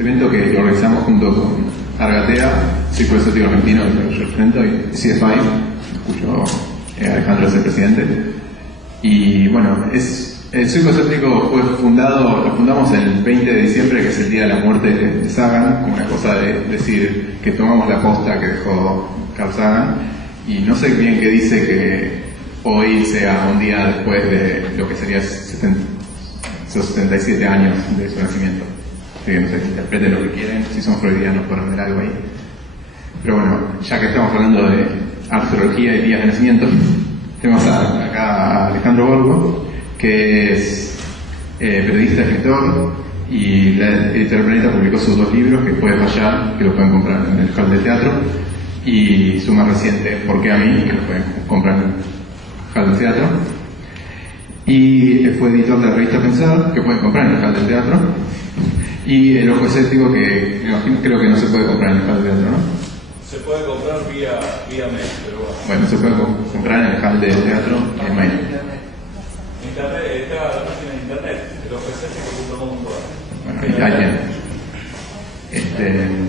evento que lo organizamos junto con Argatea, Círculo Escéptico Argentino, que yo represento, y CFI, cuyo Alejandro es el presidente. Y bueno, el Círculo Escéptico lo fundamos el 20 de diciembre, que es el día de la muerte de Sagan, como una cosa de decir que tomamos la posta que dejó Carl Sagan. Y no sé bien qué dice que hoy sea un día después de lo que sería 77 años de su nacimiento. Así que no sé, interpreten lo que quieren, si son freudianos pueden ver algo ahí. Pero bueno, ya que estamos hablando de astrología y días de nacimiento, tenemos acá a Alejandro Borgo, que es periodista, escritor, y la Editorial Planeta publicó sus 2 libros, que pueden fallar, que los pueden comprar en el hall del teatro, y su más reciente, ¿Por qué a mí?, que lo pueden comprar en el hall del teatro. Y fue editor de la revista Pensar, que pueden comprar en el hall del teatro. Y El Ojo Escéptico, que creo que no se puede comprar en el hall del teatro, ¿no? Se puede comprar vía mail, pero bueno. Bueno, se puede comprar en el hall del teatro en mail. Internet, está la página de internet, El Ojo Escéptico.com. Bueno, ahí tienen.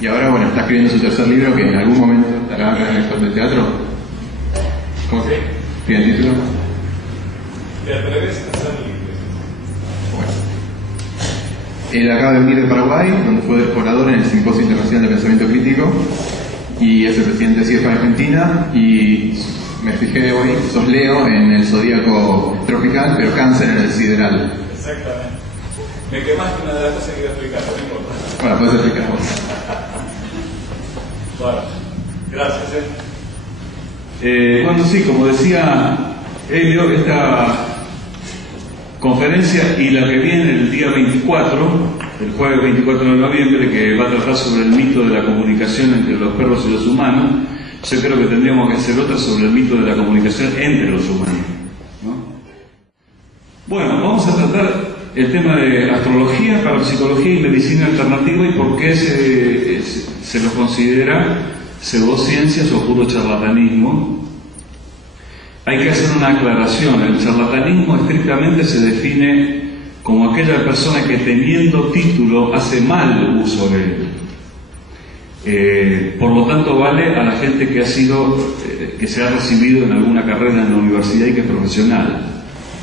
Y ahora, bueno, está escribiendo su tercer libro, que en algún momento estará acá en el hall del teatro. ¿Cómo se tiene el título? Te atreves a ser libre. Bueno. Él acaba de venir de Paraguay, donde fue orador en el Simposio Internacional de Pensamiento Crítico, y es el presidente de CFI Argentina, y me fijé hoy, sos Leo en el zodíaco tropical, pero Cáncer en el sideral. Exactamente. Me quemaste una de las cosas que iba a explicar, no importa. Bueno, puedes explicar vos. Bueno, gracias. Bueno, sí, como decía Elio, esta conferencia y la que viene el día 24, el jueves 24 de noviembre, que va a tratar sobre el mito de la comunicación entre los perros y los humanos, yo creo que tendríamos que hacer otra sobre el mito de la comunicación entre los humanos, ¿no? Bueno, vamos a tratar el tema de astrología, parapsicología y medicina alternativa y por qué se los considera pseudociencias o puro charlatanismo. Hay que hacer una aclaración. El charlatanismo estrictamente se define como aquella persona que teniendo título hace mal uso de él. Por lo tanto vale a la gente que que se ha recibido en alguna carrera en la universidad y que es profesional.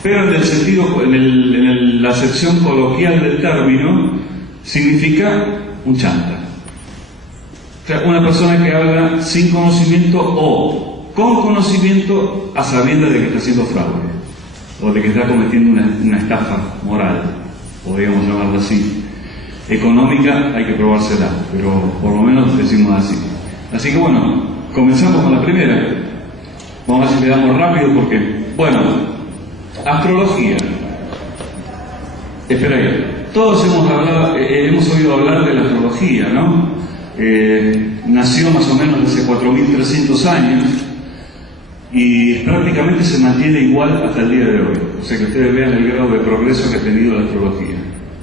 Pero en el sentido, en la acepción coloquial del término, significa un chanta. O sea, una persona que habla sin conocimiento o con conocimiento a sabiendas de que está haciendo fraude o de que está cometiendo una estafa moral, podríamos llamarla así. Económica hay que probársela, pero por lo menos decimos así. Así que bueno, comenzamos con la primera. Vamos a ver si le damos rápido porque, bueno, astrología. Espera ahí. Todos hemos oído hablar de la astrología, ¿no? Nació más o menos hace 4.300 años y prácticamente se mantiene igual hasta el día de hoy. O sea que ustedes vean el grado de progreso que ha tenido la astrología,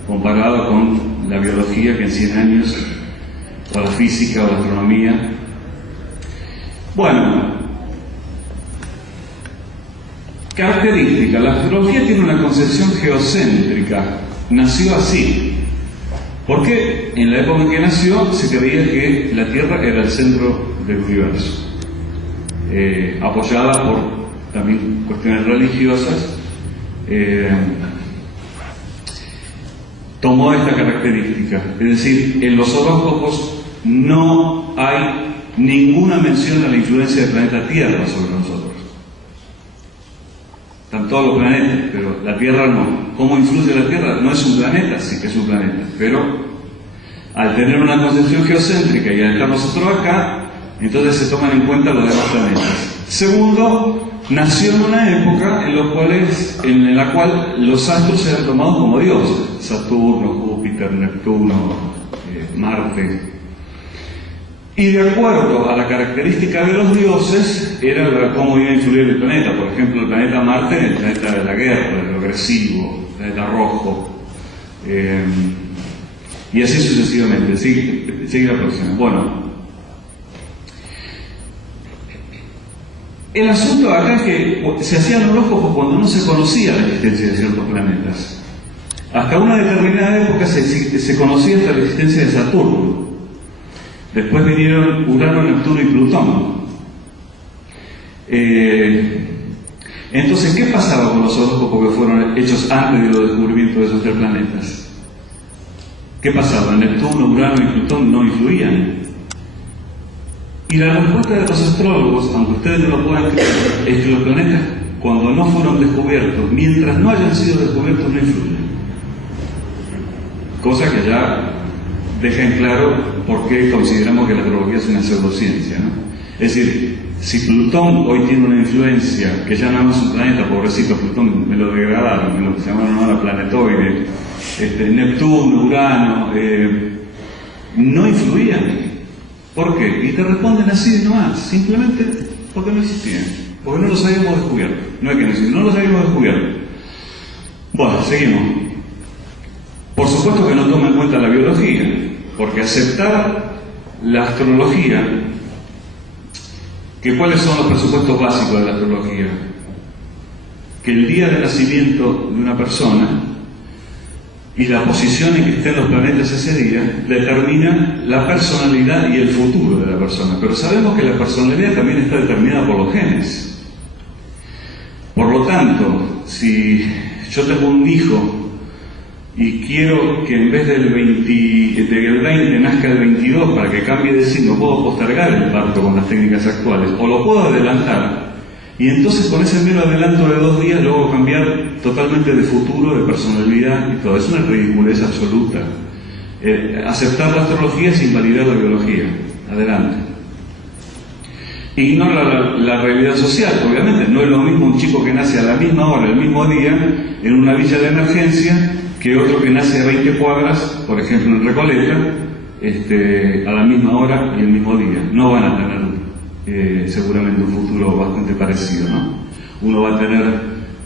comparado con la biología, que en 100 años, o la física o la astronomía. Bueno, característica. La astrología tiene una concepción geocéntrica. Nació así. Porque en la época en que nació se creía que la Tierra era el centro del universo. Apoyada por también cuestiones religiosas, tomó esta característica. Es decir, en los horóscopos no hay ninguna mención a la influencia del planeta Tierra sobre nosotros. Están todos los planetas, pero la Tierra no. ¿Cómo influye la Tierra? No es un planeta, sí que es un planeta, pero al tener una concepción geocéntrica y al estar nosotros acá, entonces se toman en cuenta los demás planetas. Segundo, nació en una época en la cual los astros eran tomados como dioses: Saturno, Júpiter, Neptuno, Marte. Y de acuerdo a la característica de los dioses, era cómo iba a influir el planeta. Por ejemplo, el planeta Marte, el planeta de la guerra, de lo agresivo, el planeta rojo. Y así sucesivamente. Sigue la próxima. Bueno, el asunto acá es que se hacían horóscopos cuando no se conocía la existencia de ciertos planetas. Hasta una determinada época se conocía hasta la existencia de Saturno. Después vinieron Urano, Neptuno y Plutón. Entonces, ¿qué pasaba con los horóscopos que fueron hechos antes de los descubrimientos de esos tres planetas? ¿Qué pasaba? Neptuno, Urano y Plutón no influían. Y la respuesta de los astrólogos, aunque ustedes no lo puedan creer, es que los planetas, cuando no fueron descubiertos, mientras no hayan sido descubiertos, no influyen. Cosa que ya deja en claro por qué consideramos que la astrología es una pseudociencia, ¿no? Es decir, si Plutón hoy tiene una influencia, que ya no es un planeta, pobrecito Plutón, me lo degradaron, me lo llamaron ahora planetoide, Neptuno, Urano, no influían. ¿Por qué? Y te responden así nomás, simplemente porque no existían, porque no los habíamos descubierto. No es que no existían, no los habíamos descubierto. Bueno, seguimos. Por supuesto que no toma en cuenta la biología, porque aceptar la astrología, que ¿cuáles son los presupuestos básicos de la astrología? Que el día de nacimiento de una persona y la posición en que estén los planetas ese día determina la personalidad y el futuro de la persona. Pero sabemos que la personalidad también está determinada por los genes. Por lo tanto, si yo tengo un hijo y quiero que en vez del 20 nazca el 22 para que cambie de signo, puedo postergar el parto con las técnicas actuales, o lo puedo adelantar, y entonces con ese mero adelanto de 2 días luego cambiar totalmente de futuro, de personalidad y todo. Es una ridiculez absoluta. Aceptar la astrología es invalidar la biología. Adelante. Ignora la realidad social, obviamente. No es lo mismo un chico que nace a la misma hora, el mismo día, en una villa de emergencia, que otro que nace a 20 cuadras, por ejemplo en Recoleta, a la misma hora y el mismo día. No van a tener seguramente un futuro bastante parecido, ¿no? Uno va a tener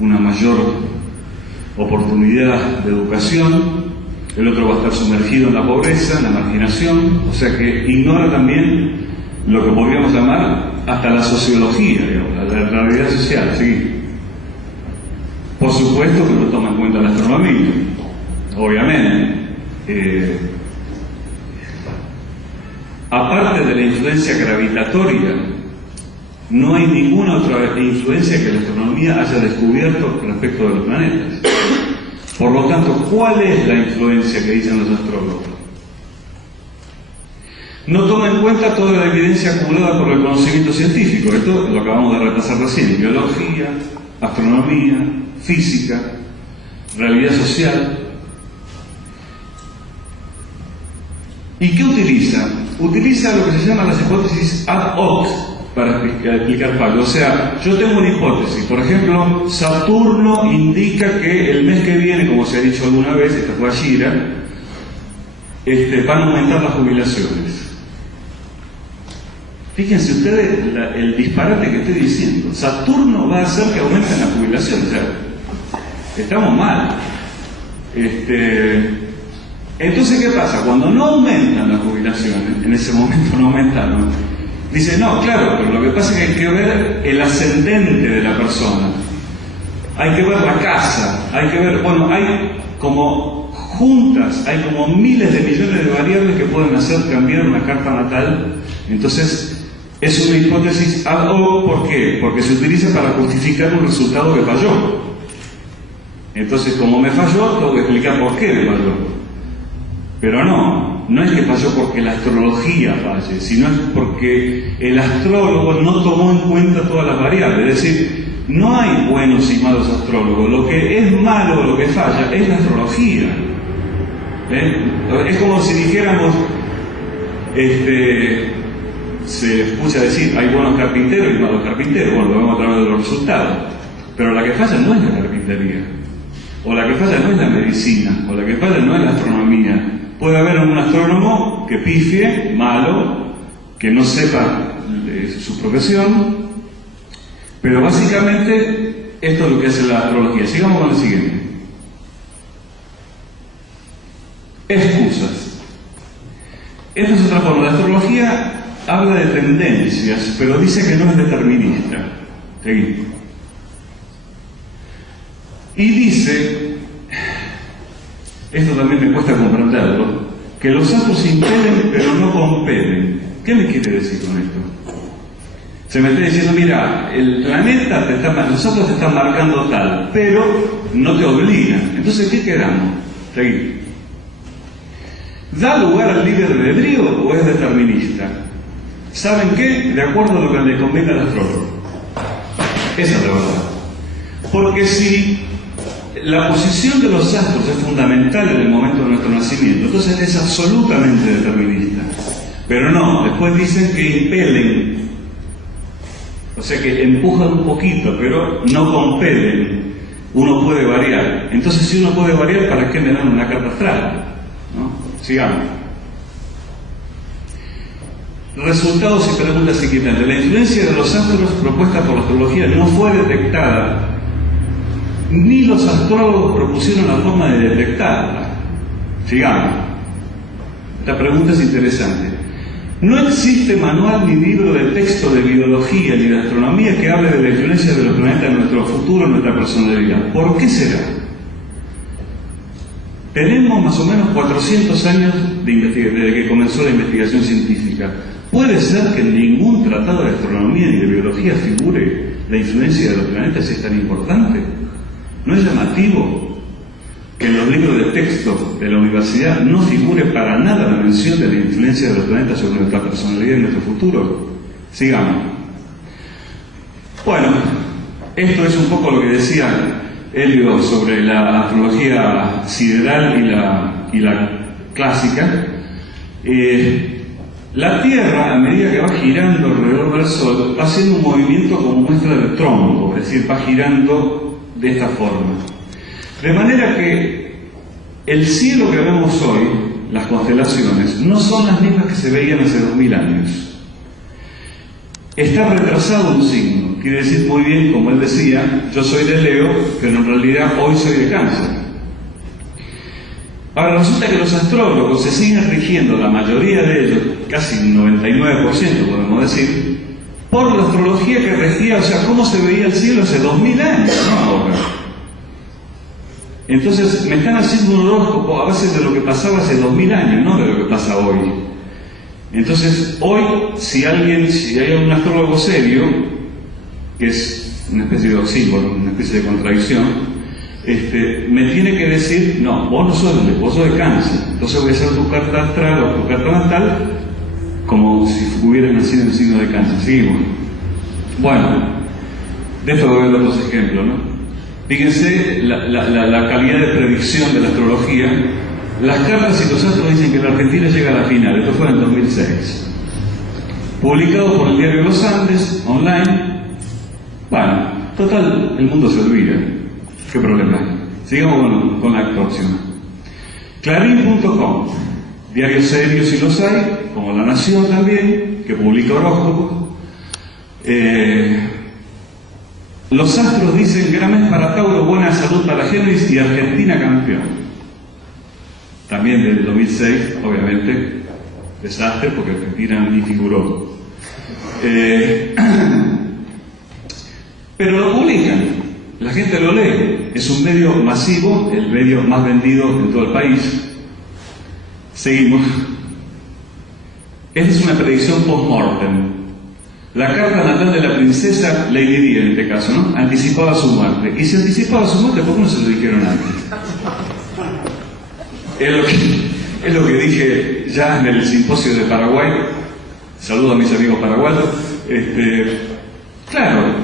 una mayor oportunidad de educación, el otro va a estar sumergido en la pobreza, en la marginación, o sea que ignora también lo que podríamos llamar hasta la sociología, digamos, la realidad social, ¿sí? Por supuesto que no toma en cuenta la astronomía, obviamente. Aparte de la influencia gravitatoria, no hay ninguna otra influencia que la astronomía haya descubierto respecto de los planetas. Por lo tanto, ¿cuál es la influencia que dicen los astrólogos? No toma en cuenta toda la evidencia acumulada por el conocimiento científico. Esto lo acabamos de repasar recién: biología, astronomía, física, realidad social. ¿Y qué utiliza? Utiliza lo que se llama las hipótesis ad hoc para explicar fallos. O sea, yo tengo una hipótesis. Por ejemplo, Saturno indica que el mes que viene, como se ha dicho alguna vez, esta fue Ashira, van a aumentar las jubilaciones. Fíjense ustedes el disparate que estoy diciendo. Saturno va a hacer que aumenten las jubilaciones. O sea, estamos mal. Entonces, ¿qué pasa? Cuando no aumentan las jubilaciones, en ese momento no aumentaron, dice, no, claro, pero lo que pasa es que hay que ver el ascendente de la persona, hay que ver la casa, hay que ver, bueno, hay como juntas, hay como miles de millones de variables que pueden hacer cambiar una carta natal. Entonces, es una hipótesis ad hoc. ¿Por qué? Porque se utiliza para justificar un resultado que falló. Entonces, como me falló, tengo que explicar por qué me falló. Pero no es que falló porque la astrología falle, sino es porque el astrólogo no tomó en cuenta todas las variables. Es decir, no hay buenos y malos astrólogos. Lo que es malo, lo que falla, es la astrología. Es como si dijéramos, se escucha decir, hay buenos carpinteros y malos carpinteros. Bueno, lo vemos a través de los resultados. Pero la que falla no es la carpintería, o la que falla no es la medicina, o la que falla no es la astronomía. Puede haber un astrónomo que pifie, malo, que no sepa su profesión, pero básicamente esto es lo que hace la astrología. Sigamos con el siguiente. Excusas. Esta es otra forma. La astrología habla de tendencias, pero dice que no es determinista. Seguimos. Y dice esto también me cuesta comprenderlo, que los astros impelen pero no compelen. ¿Qué me quiere decir con esto? Se me está diciendo, mira, el planeta los astros te están marcando tal, pero no te obligan. Entonces, ¿qué quedamos? Seguimos. ¿Da lugar al libre albedrío o es determinista? ¿Saben qué? De acuerdo a lo que le convenga al astrólogo. Esa es la verdad. Porque si la posición de los astros es fundamental en el momento de nuestro nacimiento, entonces es absolutamente determinista. Pero no, después dicen que impelen, o sea que empujan un poquito, pero no compelen. Uno puede variar. Entonces, si uno puede variar, ¿para qué me dan una carta astral? ¿No? Sigamos. Resultados y preguntas inquietantes. La influencia de los astros propuesta por la astrología no fue detectada, ni los astrólogos propusieron la forma de detectarla. Sigamos. Esta pregunta es interesante. No existe manual ni libro de texto de biología ni de astronomía que hable de la influencia de los planetas en nuestro futuro, en nuestra personalidad. ¿Por qué será? Tenemos más o menos 400 años desde que comenzó la investigación científica. ¿Puede ser que en ningún tratado de astronomía ni de biología figure la influencia de los planetas si es tan importante? ¿No es llamativo que en los libros de texto de la universidad no figure para nada la mención de la influencia de los planetas sobre nuestra personalidad y nuestro futuro? Sigamos. Bueno, esto es un poco lo que decía Helio sobre la astrología sideral y la clásica. La Tierra, a medida que va girando alrededor del Sol, va haciendo un movimiento como muestra del tronco, es decir, va girando de esta forma. De manera que el cielo que vemos hoy, las constelaciones, no son las mismas que se veían hace 2000 años. Está retrasado un signo, quiere decir muy bien, como él decía, yo soy de Leo, pero en realidad hoy soy de Cáncer. Ahora resulta que los astrólogos se siguen rigiendo, la mayoría de ellos, casi un 99% podemos decir, por la astrología que regía, o sea, cómo se veía el cielo hace 2000 años, no ahora. Entonces me están haciendo un horóscopo a base de lo que pasaba hace 2000 años, no de lo que pasa hoy. Entonces hoy, si hay un astrólogo serio, que es una especie de oxímoron, una especie de contradicción, me tiene que decir, no, vos no sos de Leo, vos sos de Cáncer, entonces voy a hacer tu carta astral o tu carta natal como si hubieras nacido en el signo de Cáncer. Seguimos. Bueno, de esto voy a ver otros ejemplos, ¿no? Fíjense la calidad de predicción de la astrología. Las cartas y los astros dicen que la Argentina llega a la final. Esto fue en 2006. Publicado por el diario Los Andes, online. Bueno, total, el mundo se olvida. ¿Qué problema hay? Sigamos con la próxima. Clarín.com. Diarios serios si los hay, como La Nación también, que publica horóscopos. Los astros dicen gran mes para Tauro, buena salud para Géminis y Argentina campeón. También del 2006, obviamente, desastre porque Argentina ni figuró. Pero lo publican, la gente lo lee, es un medio masivo, el medio más vendido en todo el país. Seguimos. Esta es una predicción post-mortem. La carta natal de la princesa Lady Di, en este caso, ¿no? Anticipaba su muerte. Y si anticipaba su muerte, ¿por qué no se lo dijeron antes? Es lo que dije ya en el simposio de Paraguay. Saludo a mis amigos paraguayos. Claro,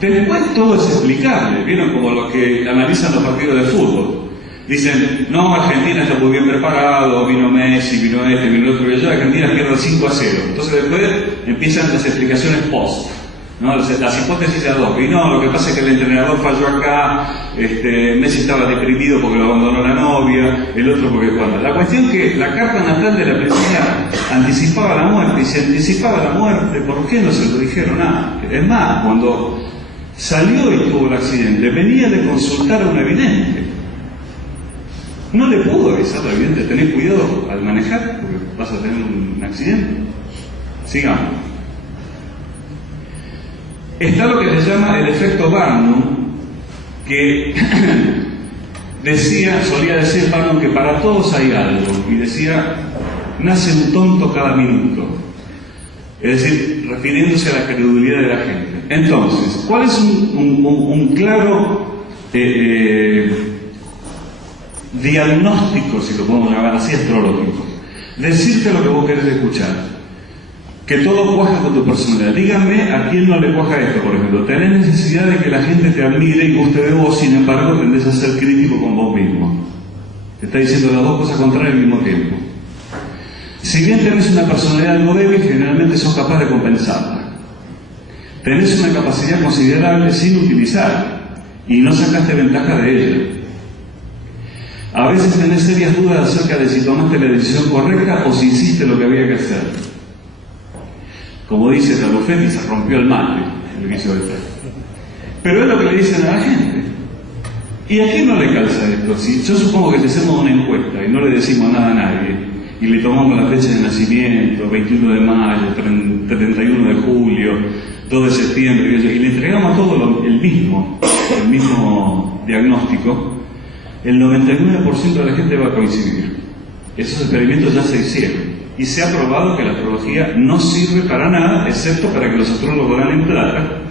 después todo es explicable. ¿Vieron? Como los que analizan los partidos de fútbol. Dicen, no, Argentina está muy bien preparado, vino Messi, vino vino el otro, y Argentina pierde 5-0. Entonces después empiezan las explicaciones post, ¿no? Las hipótesis ad hoc. Y no, lo que pasa es que el entrenador falló acá, Messi estaba deprimido porque lo abandonó la novia, el otro porque cuando. La cuestión es que la carta natal de la princesa anticipaba la muerte, y si anticipaba la muerte, ¿por qué no se lo dijeron antes? Es más, cuando salió y tuvo el accidente, venía de consultar a un evidente. No le pudo avisar al evidente, tener cuidado al manejar, porque vas a tener un accidente. Sigamos. Está lo que se llama el efecto Barnum, que solía decir Fanon que para todos hay algo, y decía, nace un tonto cada minuto. Es decir, refiriéndose a la credulidad de la gente. Entonces, ¿cuál es un claro diagnóstico, si lo podemos llamar así, astrológico? Decirte lo que vos querés escuchar. Que todo cuaja con tu personalidad. Díganme a quién no le cuaja esto, por ejemplo. Tenés necesidad de que la gente te admire y guste de vos, sin embargo, tendés a ser crítico con vos mismo. Te está diciendo las dos cosas contrarias al mismo tiempo. Si bien tenés una personalidad algo débil, generalmente sos capaz de compensarla. Tenés una capacidad considerable sin utilizar y no sacaste ventaja de ella. A veces tenés serias dudas acerca de si tomaste la decisión correcta o si hiciste lo que había que hacer. Como dice Talofetti, se rompió el mate, el que hizo esto. Pero es lo que le dicen a la gente. ¿Y a quién no le calza esto? Si yo supongo que si hacemos una encuesta y no le decimos nada a nadie, y le tomamos la fecha de nacimiento, 21 de mayo, 31 de julio, 2 de septiembre, y le entregamos a todo el mismo diagnóstico, el 99% de la gente va a coincidir. Esos experimentos ya se hicieron. Y se ha probado que la astrología no sirve para nada, excepto para que los astrólogos ganen plata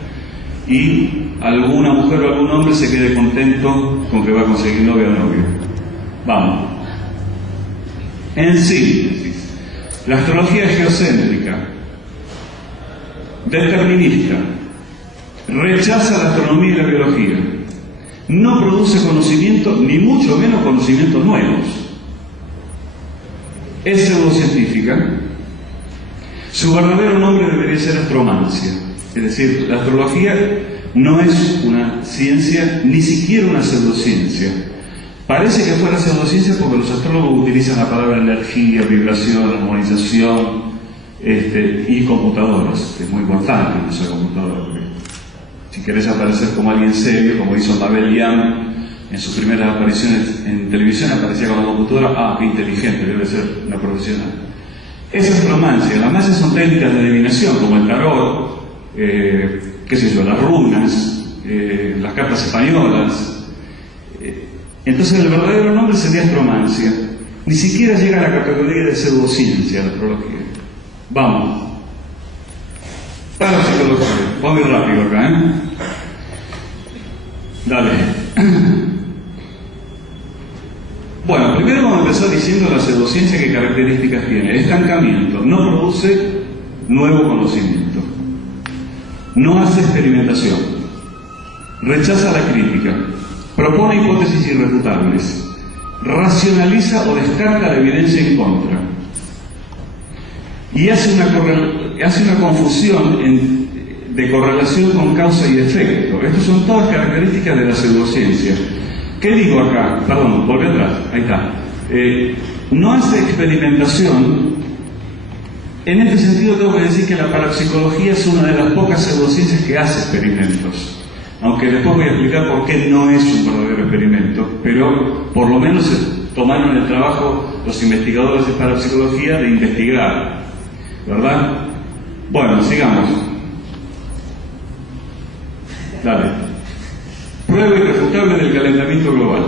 y alguna mujer o algún hombre se quede contento con que va a conseguir novia o novio. Vamos. En síntesis, la astrología es geocéntrica, determinista, rechaza la astronomía y la biología, no produce conocimiento, ni mucho menos conocimientos nuevos. Es pseudocientífica. Su verdadero nombre debería ser astromancia. Es decir, la astrología no es una ciencia, ni siquiera una pseudociencia. Parece que fuera pseudociencia porque los astrólogos utilizan la palabra energía, vibración, armonización y computadoras. Es muy importante usar computadoras. Si querés aparecer como alguien serio, como hizo Mabel Young, en sus primeras apariciones en televisión aparecía con la computadora, qué inteligente, debe ser una profesional. Esa es astromancia. Las magias son técnicas de adivinación, como el tarot, las runas, las cartas españolas. Entonces el verdadero nombre sería astromancia. Ni siquiera llega a la categoría de pseudociencia la astrología. Vamos. Para la psicología. Vamos muy rápido acá, ¿eh? Dale. Bueno, primero vamos a empezar diciendo la pseudociencia qué características tiene. Estancamiento, no produce nuevo conocimiento, no hace experimentación, rechaza la crítica, propone hipótesis irrefutables, racionaliza o descarta la evidencia en contra y hace una confusión de correlación con causa y efecto. Estas son todas características de la pseudociencia. ¿Qué digo acá? Perdón, volví atrás. Ahí está. No hace experimentación. En este sentido tengo que decir que la parapsicología es una de las pocas pseudociencias que hace experimentos. Aunque después voy a explicar por qué no es un verdadero experimento. Pero por lo menos tomaron el trabajo los investigadores de parapsicología de investigar. ¿Verdad? Bueno, sigamos. Dale. Prueba irrefutable del calentamiento global.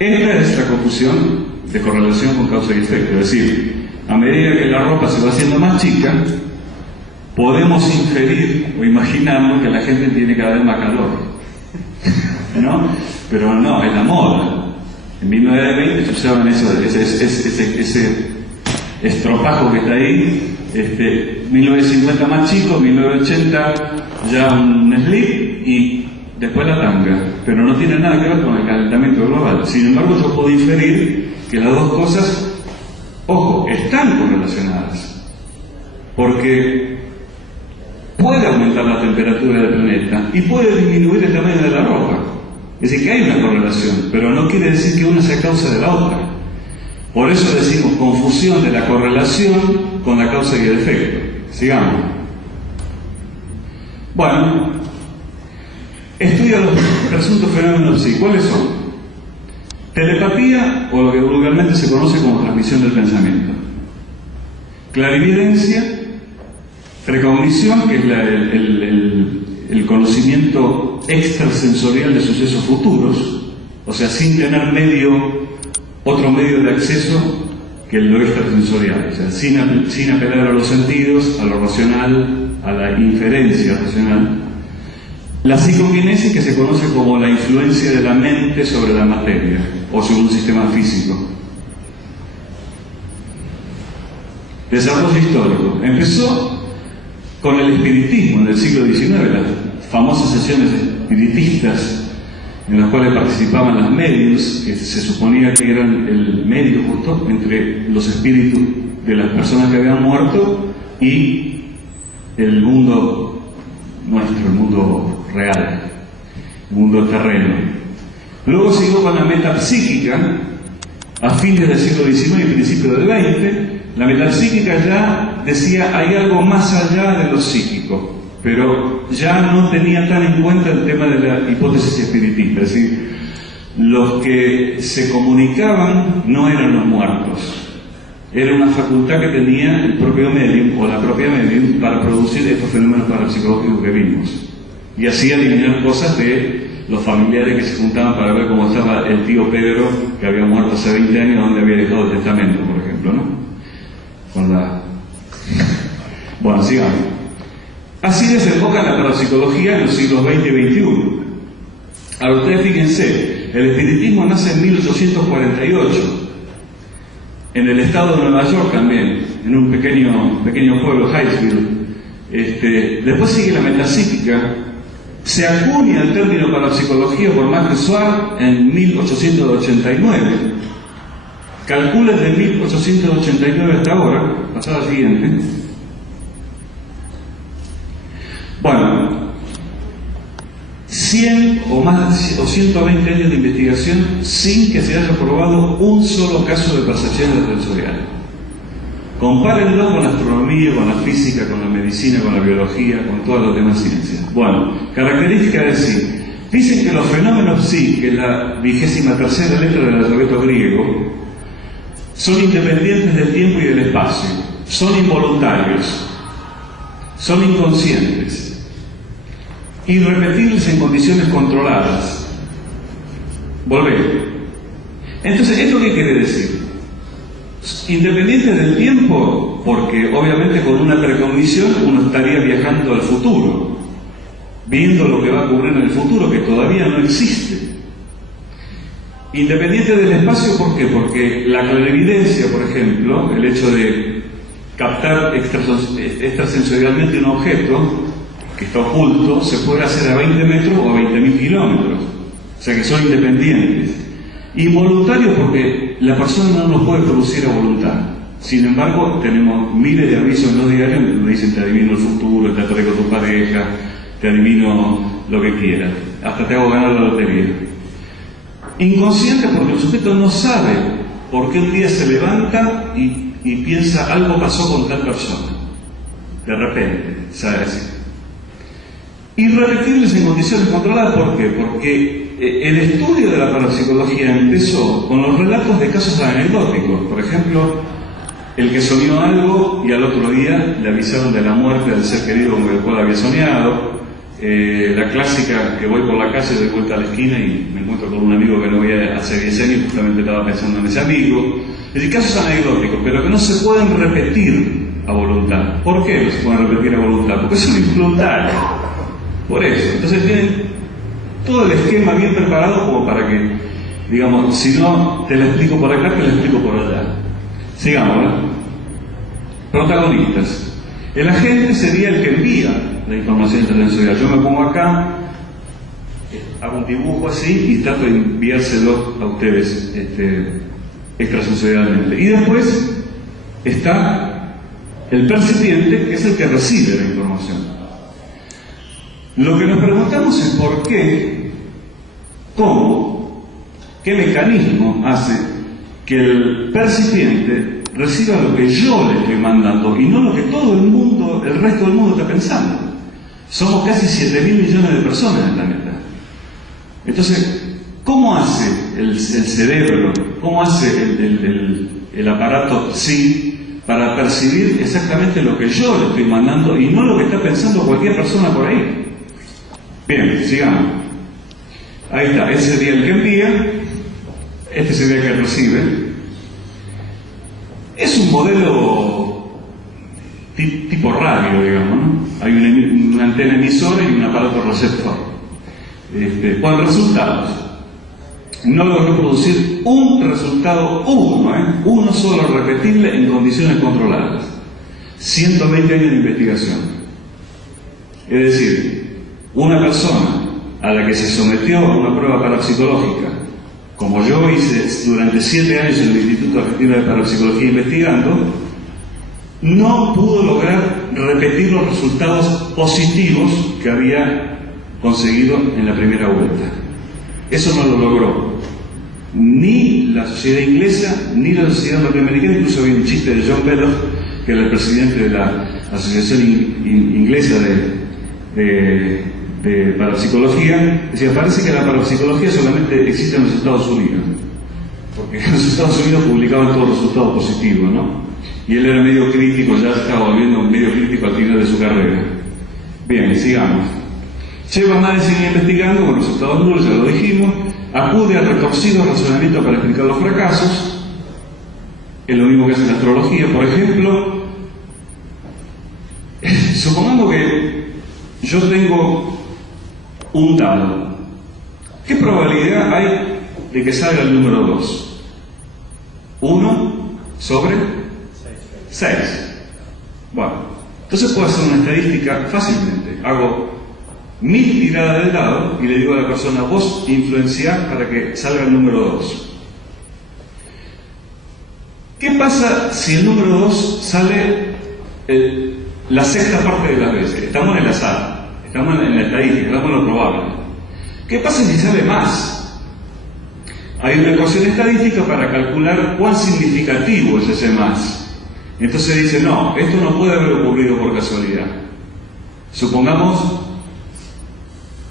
Esta es la confusión de correlación con causa y efecto. Es decir, a medida que la ropa se va haciendo más chica, podemos inferir o imaginarnos que la gente tiene cada vez más calor. ¿No? Pero no, es la moda. En 1920 se usaban ese estropajo que está ahí. 1950 más chico, 1980 ya un slip y después la tanga, pero no tiene nada que ver con el calentamiento global. Sin embargo, yo puedo inferir que las dos cosas, ojo, están correlacionadas, porque puede aumentar la temperatura del planeta y puede disminuir el tamaño de la ropa. Es decir, que hay una correlación, pero no quiere decir que una sea causa de la otra. Por eso decimos confusión de la correlación con la causa y el efecto. Sigamos. Bueno, estudia los presuntos fenómenos psíquicos. ¿Cuáles son? Telepatía, o lo que vulgarmente se conoce como transmisión del pensamiento. Clarividencia, precognición, que es el conocimiento extrasensorial de sucesos futuros. o sea, sin tener otro medio de acceso que lo extrasensorial, o sea, sin apelar a los sentidos, a lo racional, a la inferencia racional. La psicoquinesis, que se conoce como la influencia de la mente sobre la materia o sobre un sistema físico. Desarrollo histórico. Empezó con el espiritismo en el siglo XIX, las famosas sesiones espiritistas en las cuales participaban las medios, que se suponía que eran el medio justo entre los espíritus de las personas que habían muerto y el mundo nuestro, el mundo real, el mundo terreno. Luego siguió con la metapsíquica a fines del siglo XIX y principios del XX. La metapsíquica ya decía hay algo más allá de lo psíquico, pero ya no tenía tan en cuenta el tema de la hipótesis espiritista, es decir, los que se comunicaban no eran los muertos, era una facultad que tenía el propio medium o la propia medium para producir estos fenómenos parapsicológicos que vimos, y así eliminar cosas de los familiares que se juntaban para ver cómo estaba el tío Pedro, que había muerto hace 20 años, donde había dejado el testamento, por ejemplo, ¿no? Bueno, sigamos. Así desemboca la parapsicología en los siglos XX y XXI. Ahora ustedes fíjense, el espiritismo nace en 1848, en el estado de Nueva York también, en un pequeño pueblo, Hillsville. Después sigue la metapsíquica. Se acuña el término parapsicología por Max Schwab en 1889. Calcula desde 1889 hasta ahora, pasada siguiente. Bueno, 100 o más o 120 años de investigación sin que se haya probado un solo caso de percepción extrasensorial. Compárenlo con la astronomía, con la física, con la medicina, con la biología, con todas las demás ciencias. Bueno, característica de sí. Dicen que los fenómenos psi, que es la 23ª letra del alfabeto griego, son independientes del tiempo y del espacio, son involuntarios, son inconscientes, irrepetibles en condiciones controladas. Volvemos. Entonces, ¿esto qué quiere decir? Independientes del tiempo, porque obviamente con una precognición uno estaría viajando al futuro, viendo lo que va a ocurrir en el futuro, que todavía no existe. Independiente del espacio, ¿por qué? Porque la clarividencia, por ejemplo, el hecho de captar extrasensorialmente un objeto que está oculto, se puede hacer a 20 metros o a 20.000 kilómetros. O sea que son independientes. Involuntarios porque la persona no los puede producir a voluntad. Sin embargo, tenemos miles de avisos en los diarios donde dicen te adivino el futuro, te traigo tu pareja, te adivino lo que quieras, hasta te hago ganar la lotería. Inconsciente porque el sujeto no sabe por qué un día se levanta y piensa algo pasó con tal persona. De repente, ¿sabe así? Irrepetibles en condiciones controladas, ¿por qué? Porque el estudio de la parapsicología empezó con los relatos de casos anecdóticos. Por ejemplo, el que soñó algo y al otro día le avisaron de la muerte del ser querido con el cual había soñado. La clásica que voy por la calle, doy vuelta a la esquina y me encuentro con un amigo que no veía hace 10 años y justamente estaba pensando en ese amigo. Es decir, casos anecdóticos, pero que no se pueden repetir a voluntad. ¿Por qué no se pueden repetir a voluntad? Porque son involuntarios. Por eso. Entonces tienen todo el esquema bien preparado como para que, digamos, si no te lo explico por acá, te lo explico por allá. Sigamos, ¿no? Protagonistas. El agente sería el que envía la información extrasensorial. Yo me pongo acá, hago un dibujo así y trato de enviárselo a ustedes extrasensorialmente. Y después está el percipiente, que es el que recibe la información. Lo que nos preguntamos es por qué, cómo, qué mecanismo hace que el percipiente reciba lo que yo le estoy mandando y no lo que todo el mundo, el resto del mundo está pensando. Somos casi 7.000 millones de personas en el planeta. Entonces, ¿cómo hace el cerebro, cómo hace el aparato psi para percibir exactamente lo que yo le estoy mandando y no lo que está pensando cualquier persona por ahí? Bien, sigamos. Ahí está, ese sería el que envía, este sería el que recibe. Es un modelo tipo radio, digamos, ¿no? Hay una antena emisora y un aparato receptor. Con resultados. No logró producir un resultado uno solo repetible en condiciones controladas. 120 años de investigación. Es decir, una persona a la que se sometió a una prueba parapsicológica, como yo hice durante 7 años en el Instituto Argentino de Parapsicología investigando, no pudo lograr repetir los resultados positivos que había conseguido en la primera vuelta. Eso no lo logró ni la sociedad inglesa ni la sociedad norteamericana. Incluso había un chiste de John Belloc, que era el presidente de la Asociación Inglesa de Parapsicología. Decía, parece que la parapsicología solamente existe en los Estados Unidos, porque en los Estados Unidos publicaban todos los resultados positivos, ¿no? Y él era medio crítico, ya estaba volviendo medio crítico al final de su carrera. Bien, sigamos. Lleva más de 100 años investigando con resultados nulos, ya lo dijimos. Acude a retorcidos razonamientos para explicar los fracasos. Es lo mismo que hace la astrología, por ejemplo. Supongamos que yo tengo un dado. ¿Qué probabilidad hay de que salga el número 2? 1 sobre 6. Bueno, entonces puedo hacer una estadística fácilmente. Hago 1000 tiradas del dado y le digo a la persona, vos influenciás para que salga el número 2. ¿Qué pasa si el número 2 sale la sexta parte de las veces? Estamos en el azar, estamos en la estadística, estamos en lo probable. ¿Qué pasa si sale más? Hay una ecuación estadística para calcular cuán significativo es ese más. Entonces dice, no, esto no puede haber ocurrido por casualidad. Supongamos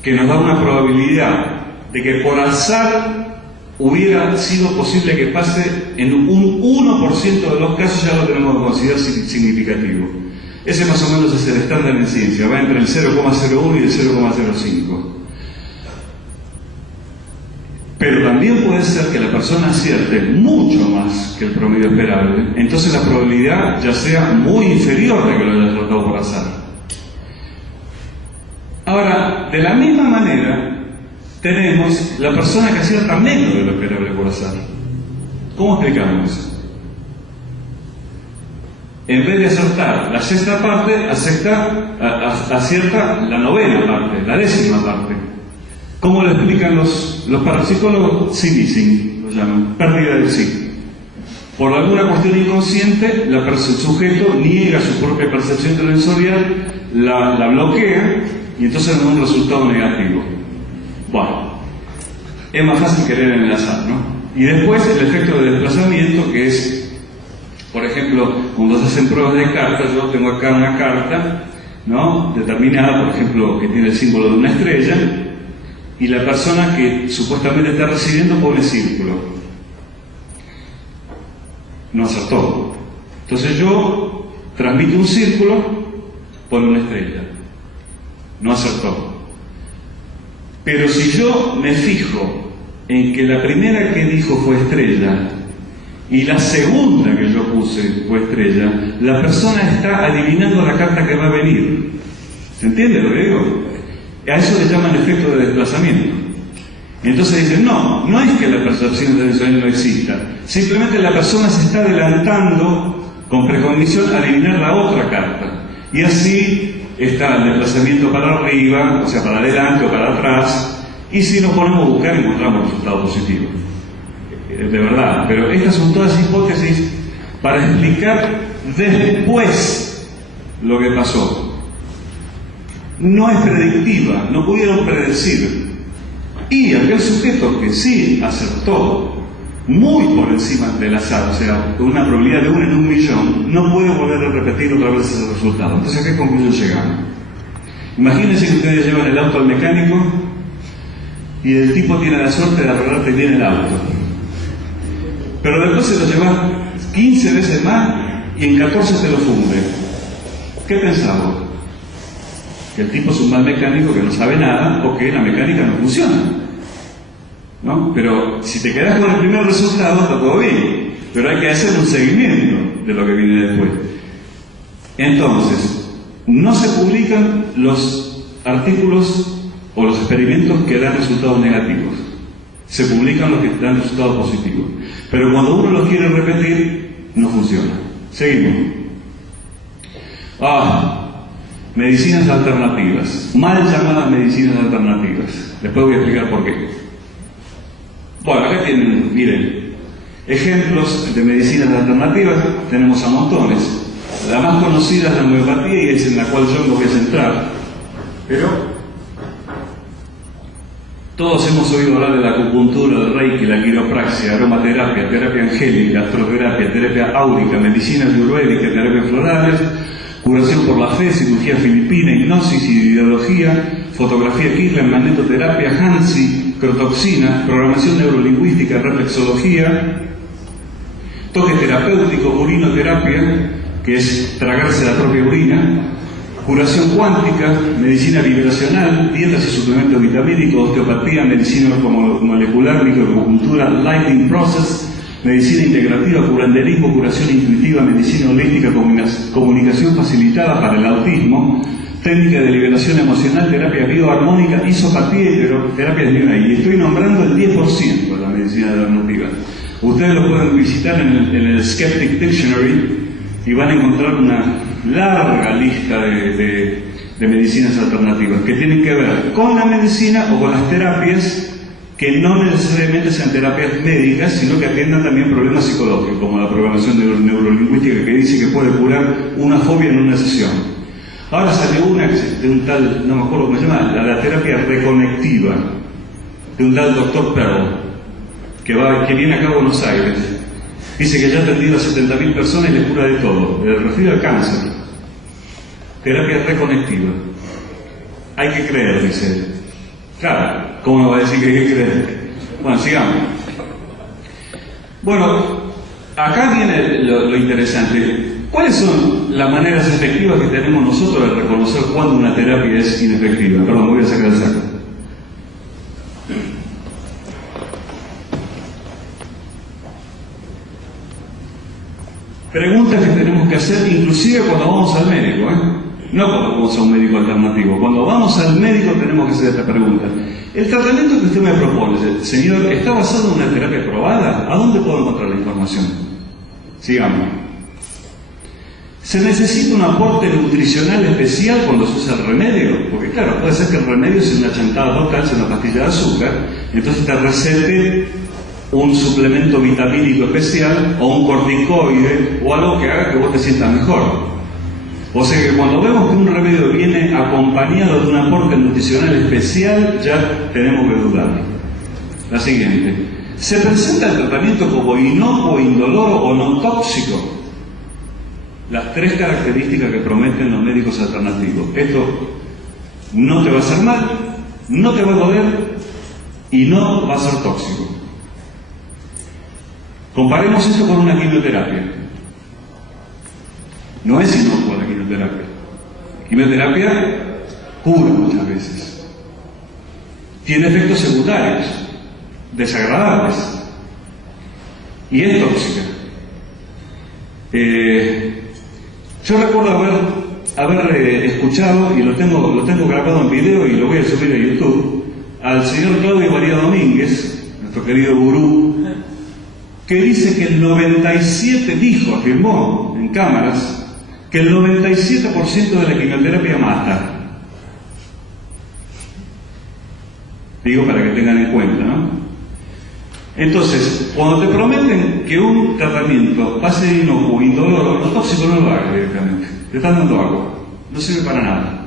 que nos da una probabilidad de que por azar hubiera sido posible que pase en un 1% de los casos, ya lo tenemos que considerar significativo. Ese más o menos es el estándar en ciencia, va entre el 0,01 y el 0,05. Pero también puede ser que la persona acierte mucho más que el promedio esperable, entonces la probabilidad ya sea muy inferior de que lo haya tratado por azar. Ahora, de la misma manera, tenemos la persona que acierta menos de lo esperable por azar. ¿Cómo explicamos eso? En vez de acertar la sexta parte, acierta la novena parte, la décima parte. ¿Cómo lo explican los parapsicólogos? Sí, lo llaman, pérdida del sí. Por alguna cuestión inconsciente, el sujeto niega su propia percepción sensorial, la bloquea, y entonces nos da un resultado negativo. Bueno, es más fácil creer en el azar, ¿no? Y después el efecto de desplazamiento, que es, por ejemplo, cuando se hacen pruebas de cartas, yo tengo acá una carta, ¿no?, determinada, por ejemplo, que tiene el símbolo de una estrella, y la persona que supuestamente está recibiendo pone círculo. No acertó. Entonces yo transmito un círculo, pone una estrella. No acertó. Pero si yo me fijo en que la primera que dijo fue estrella y la segunda que yo puse fue estrella, la persona está adivinando la carta que va a venir. ¿Se entiende lo que digo? A eso le llaman efecto de desplazamiento. Entonces dicen, no es que la percepción sensorial no exista, simplemente la persona se está adelantando con precognición a adivinar la otra carta. Y así está el desplazamiento para arriba, o sea, para adelante o para atrás, y si nos ponemos a buscar encontramos resultados positivos. De verdad, pero estas son todas hipótesis para explicar después lo que pasó. No es predictiva, no pudieron predecir. Y aquel sujeto que sí acertó muy por encima del azar, o sea, con una probabilidad de 1 en 1.000.000, no puede volver a repetir otra vez ese resultado. Entonces, ¿a qué conclusión llegamos? Imagínense que ustedes llevan el auto al mecánico y el tipo tiene la suerte de arreglarte bien el auto. Pero después se lo llevas 15 veces más y en 14 te lo funde. ¿Qué pensamos? ¿Que el tipo es un mal mecánico que no sabe nada o que la mecánica no funciona? ¿no? Pero si te quedas con el primer resultado, está todo bien, pero hay que hacer un seguimiento de lo que viene después. Entonces, no se publican los artículos o los experimentos que dan resultados negativos, se publican los que dan resultados positivos, pero cuando uno los quiere repetir, no funciona. Seguimos. Medicinas alternativas, mal llamadas medicinas alternativas. Después voy a explicar por qué. Bueno, acá tienen, miren, ejemplos de medicinas alternativas, tenemos a montones. La más conocida es la homeopatía y es en la cual yo me voy a centrar. Pero todos hemos oído hablar de la acupuntura, del reiki, la quiropraxia, aromaterapia, terapia angélica, astroterapia, terapia áurica, medicina ayurvédica, terapias florales, curación por la fe, cirugía filipina, hipnosis, ideología, fotografía Kirlian, magnetoterapia, Hansi, crotoxina, programación neurolingüística, reflexología, toque terapéutico, urinoterapia, que es tragarse la propia orina, curación cuántica, medicina vibracional, dietas y suplementos vitamínicos, osteopatía, medicina molecular, microacupuntura, lighting process, medicina integrativa, curanderismo, curación intuitiva, medicina holística, comunicación facilitada para el autismo, técnica de liberación emocional, terapia bioarmónica, isopatía y terapia de New Age. Y estoy nombrando el 10% de la medicina alternativa. Ustedes lo pueden visitar en el Skeptic Dictionary y van a encontrar una larga lista de medicinas alternativas que tienen que ver con la medicina o con las terapias que no necesariamente sean terapias médicas, sino que atiendan también problemas psicológicos, como la programación neurolingüística, que dice que puede curar una fobia en una sesión. Ahora salió una de un tal, no me acuerdo cómo se llama, la terapia reconectiva, de un tal Dr. Pearl, que viene acá a Buenos Aires. Dice que ya ha atendido a 70.000 personas y les cura de todo, le refiero al cáncer. Terapia reconectiva. Hay que creer, dice él. Claro, ¿cómo me va a decir que hay que creer? Bueno, sigamos. Bueno, acá viene lo interesante. ¿Cuáles son las maneras efectivas que tenemos nosotros de reconocer cuándo una terapia es inefectiva? Perdón, voy a sacar el saco. Preguntas que tenemos que hacer inclusive cuando vamos al médico, no cuando vamos a un médico alternativo. Cuando vamos al médico tenemos que hacer esta pregunta. El tratamiento que usted me propone, señor, ¿está basado en una terapia probada? ¿A dónde puedo encontrar la información? Sigamos. ¿Se necesita un aporte nutricional especial cuando se usa el remedio? Porque claro, puede ser que el remedio sea una chantada total, sea una pastilla de azúcar, entonces te recete un suplemento vitamínico especial o un corticoide o algo que haga que vos te sientas mejor. O sea que cuando vemos que un remedio viene acompañado de un aporte nutricional especial, ya tenemos que dudar. La siguiente. ¿Se presenta el tratamiento como inocuo, indoloro o no tóxico? Las tres características que prometen los médicos alternativos. Esto no te va a hacer mal, no te va a doler y no va a ser tóxico. Comparemos esto con una quimioterapia. No es inocua la quimioterapia. La quimioterapia cura muchas veces. Tiene efectos secundarios, desagradables. Y es tóxica. Yo recuerdo haber escuchado, y lo tengo grabado en video y lo voy a subir a YouTube, al señor Claudio María Domínguez, nuestro querido gurú, que dice que el 97%, afirmó en cámaras, que el 97% de la quimioterapia mata. Digo para que tengan en cuenta, ¿no? Entonces, cuando te prometen que un tratamiento va a ser inocuo, indoloro, no tóxico, no lo hagas directamente. Te están dando agua. No sirve para nada.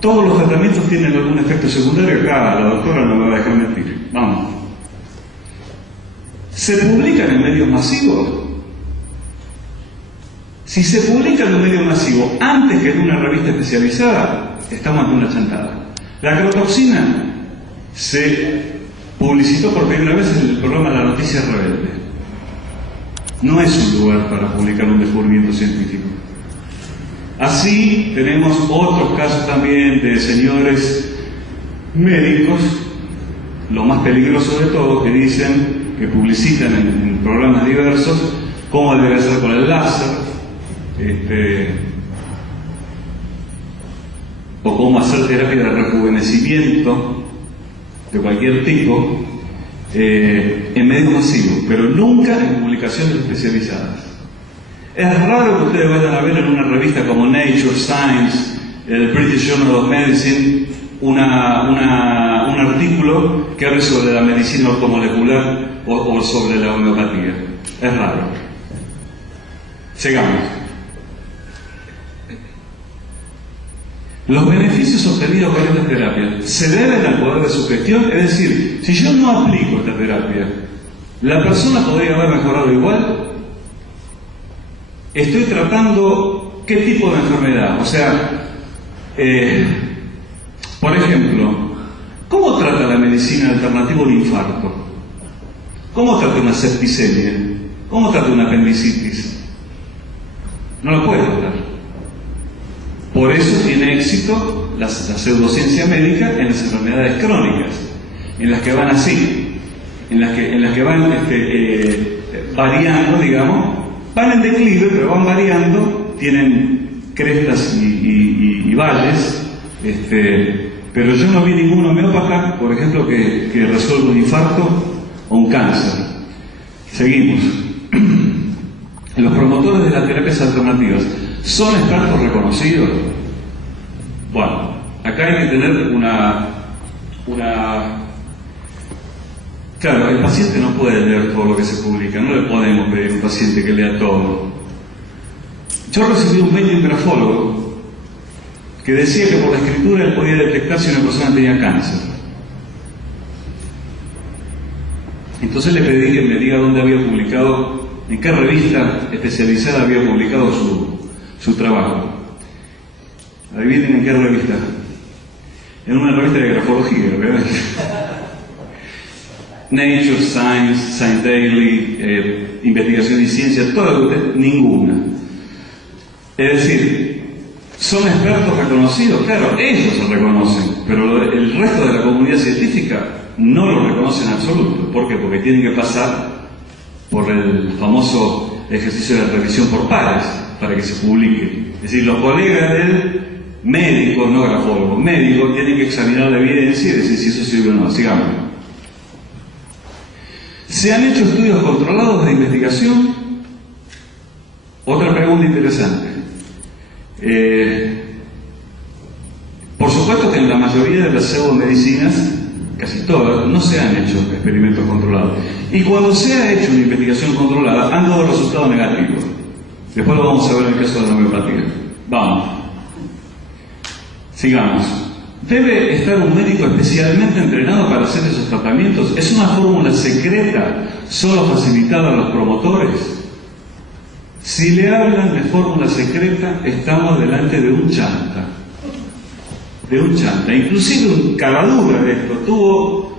Todos los tratamientos tienen algún efecto secundario. Acá la doctora no me va a dejar mentir. Vamos. ¿Se publican en medios masivos? Si se publica en un medio masivo antes que en una revista especializada, estamos ante una chantada. La crotoxina se publicitó por primera vez en el programa La Noticia Rebelde. No es un lugar para publicar un descubrimiento científico. Así tenemos otros casos también de señores médicos lo más peligroso de todo, que dicen, que publicitan en programas diversos, cómo debe ser con el láser, o cómo hacer terapia de rejuvenecimiento de cualquier tipo, en medios masivos, pero nunca en publicaciones especializadas. Es raro que ustedes vayan a ver en una revista como Nature, Science, el British Journal of Medicine, un artículo que hable sobre la medicina ortomolecular o sobre la homeopatía. Es raro. Sigamos. Los beneficios obtenidos por estas terapias se deben al poder de su gestión, es decir, si yo no aplico esta terapia, ¿la persona podría haber mejorado igual? Estoy tratando qué tipo de enfermedad, o sea, por ejemplo, ¿cómo trata la medicina alternativa un infarto? ¿Cómo trata una septicemia? ¿Cómo trata una apendicitis? No lo puede tratar. Por eso tiene éxito la pseudociencia médica en las enfermedades crónicas, en las que van así, en las que van variando, digamos, van en declive, pero van variando, tienen crestas y valles, pero yo no vi ningún homeópata, por ejemplo, que resuelva un infarto o un cáncer. Seguimos. Los promotores de las terapias alternativas ¿son expertos reconocidos? Bueno, acá hay que tener Claro, el paciente no puede leer todo lo que se publica, no le podemos pedir a un paciente que lea todo. Yo recibí un mail de un grafólogo que decía que por la escritura él podía detectar si una persona tenía cáncer. Entonces le pedí que me diga dónde había publicado, en qué revista especializada había publicado su trabajo. Adivinen en qué revista. En una revista de grafología, ¿verdad? Nature, Science, Science Daily, Investigación y Ciencia, ninguna. Es decir, ¿son expertos reconocidos? Claro, ellos se reconocen, pero el resto de la comunidad científica no lo reconoce en absoluto. ¿Por qué? Porque tienen que pasar por el famoso ejercicio de revisión por pares para que se publique. Es decir, los colegas del médico, no grafólogo, médico, tienen que examinar la evidencia y decir si eso sirve o no. Sigamos. ¿Se han hecho estudios controlados de investigación? Otra pregunta interesante. Por supuesto que en la mayoría de las pseudomedicinas, casi todas, no se han hecho experimentos controlados. Y cuando se ha hecho una investigación controlada, han dado resultados negativos. Después lo vamos a ver en el caso de la homeopatía. Vamos. Sigamos. ¿Debe estar un médico especialmente entrenado para hacer esos tratamientos? ¿Es una fórmula secreta solo facilitada a los promotores? Si le hablan de fórmula secreta, estamos delante de un chanta. De un chanta. Inclusive un caradura de esto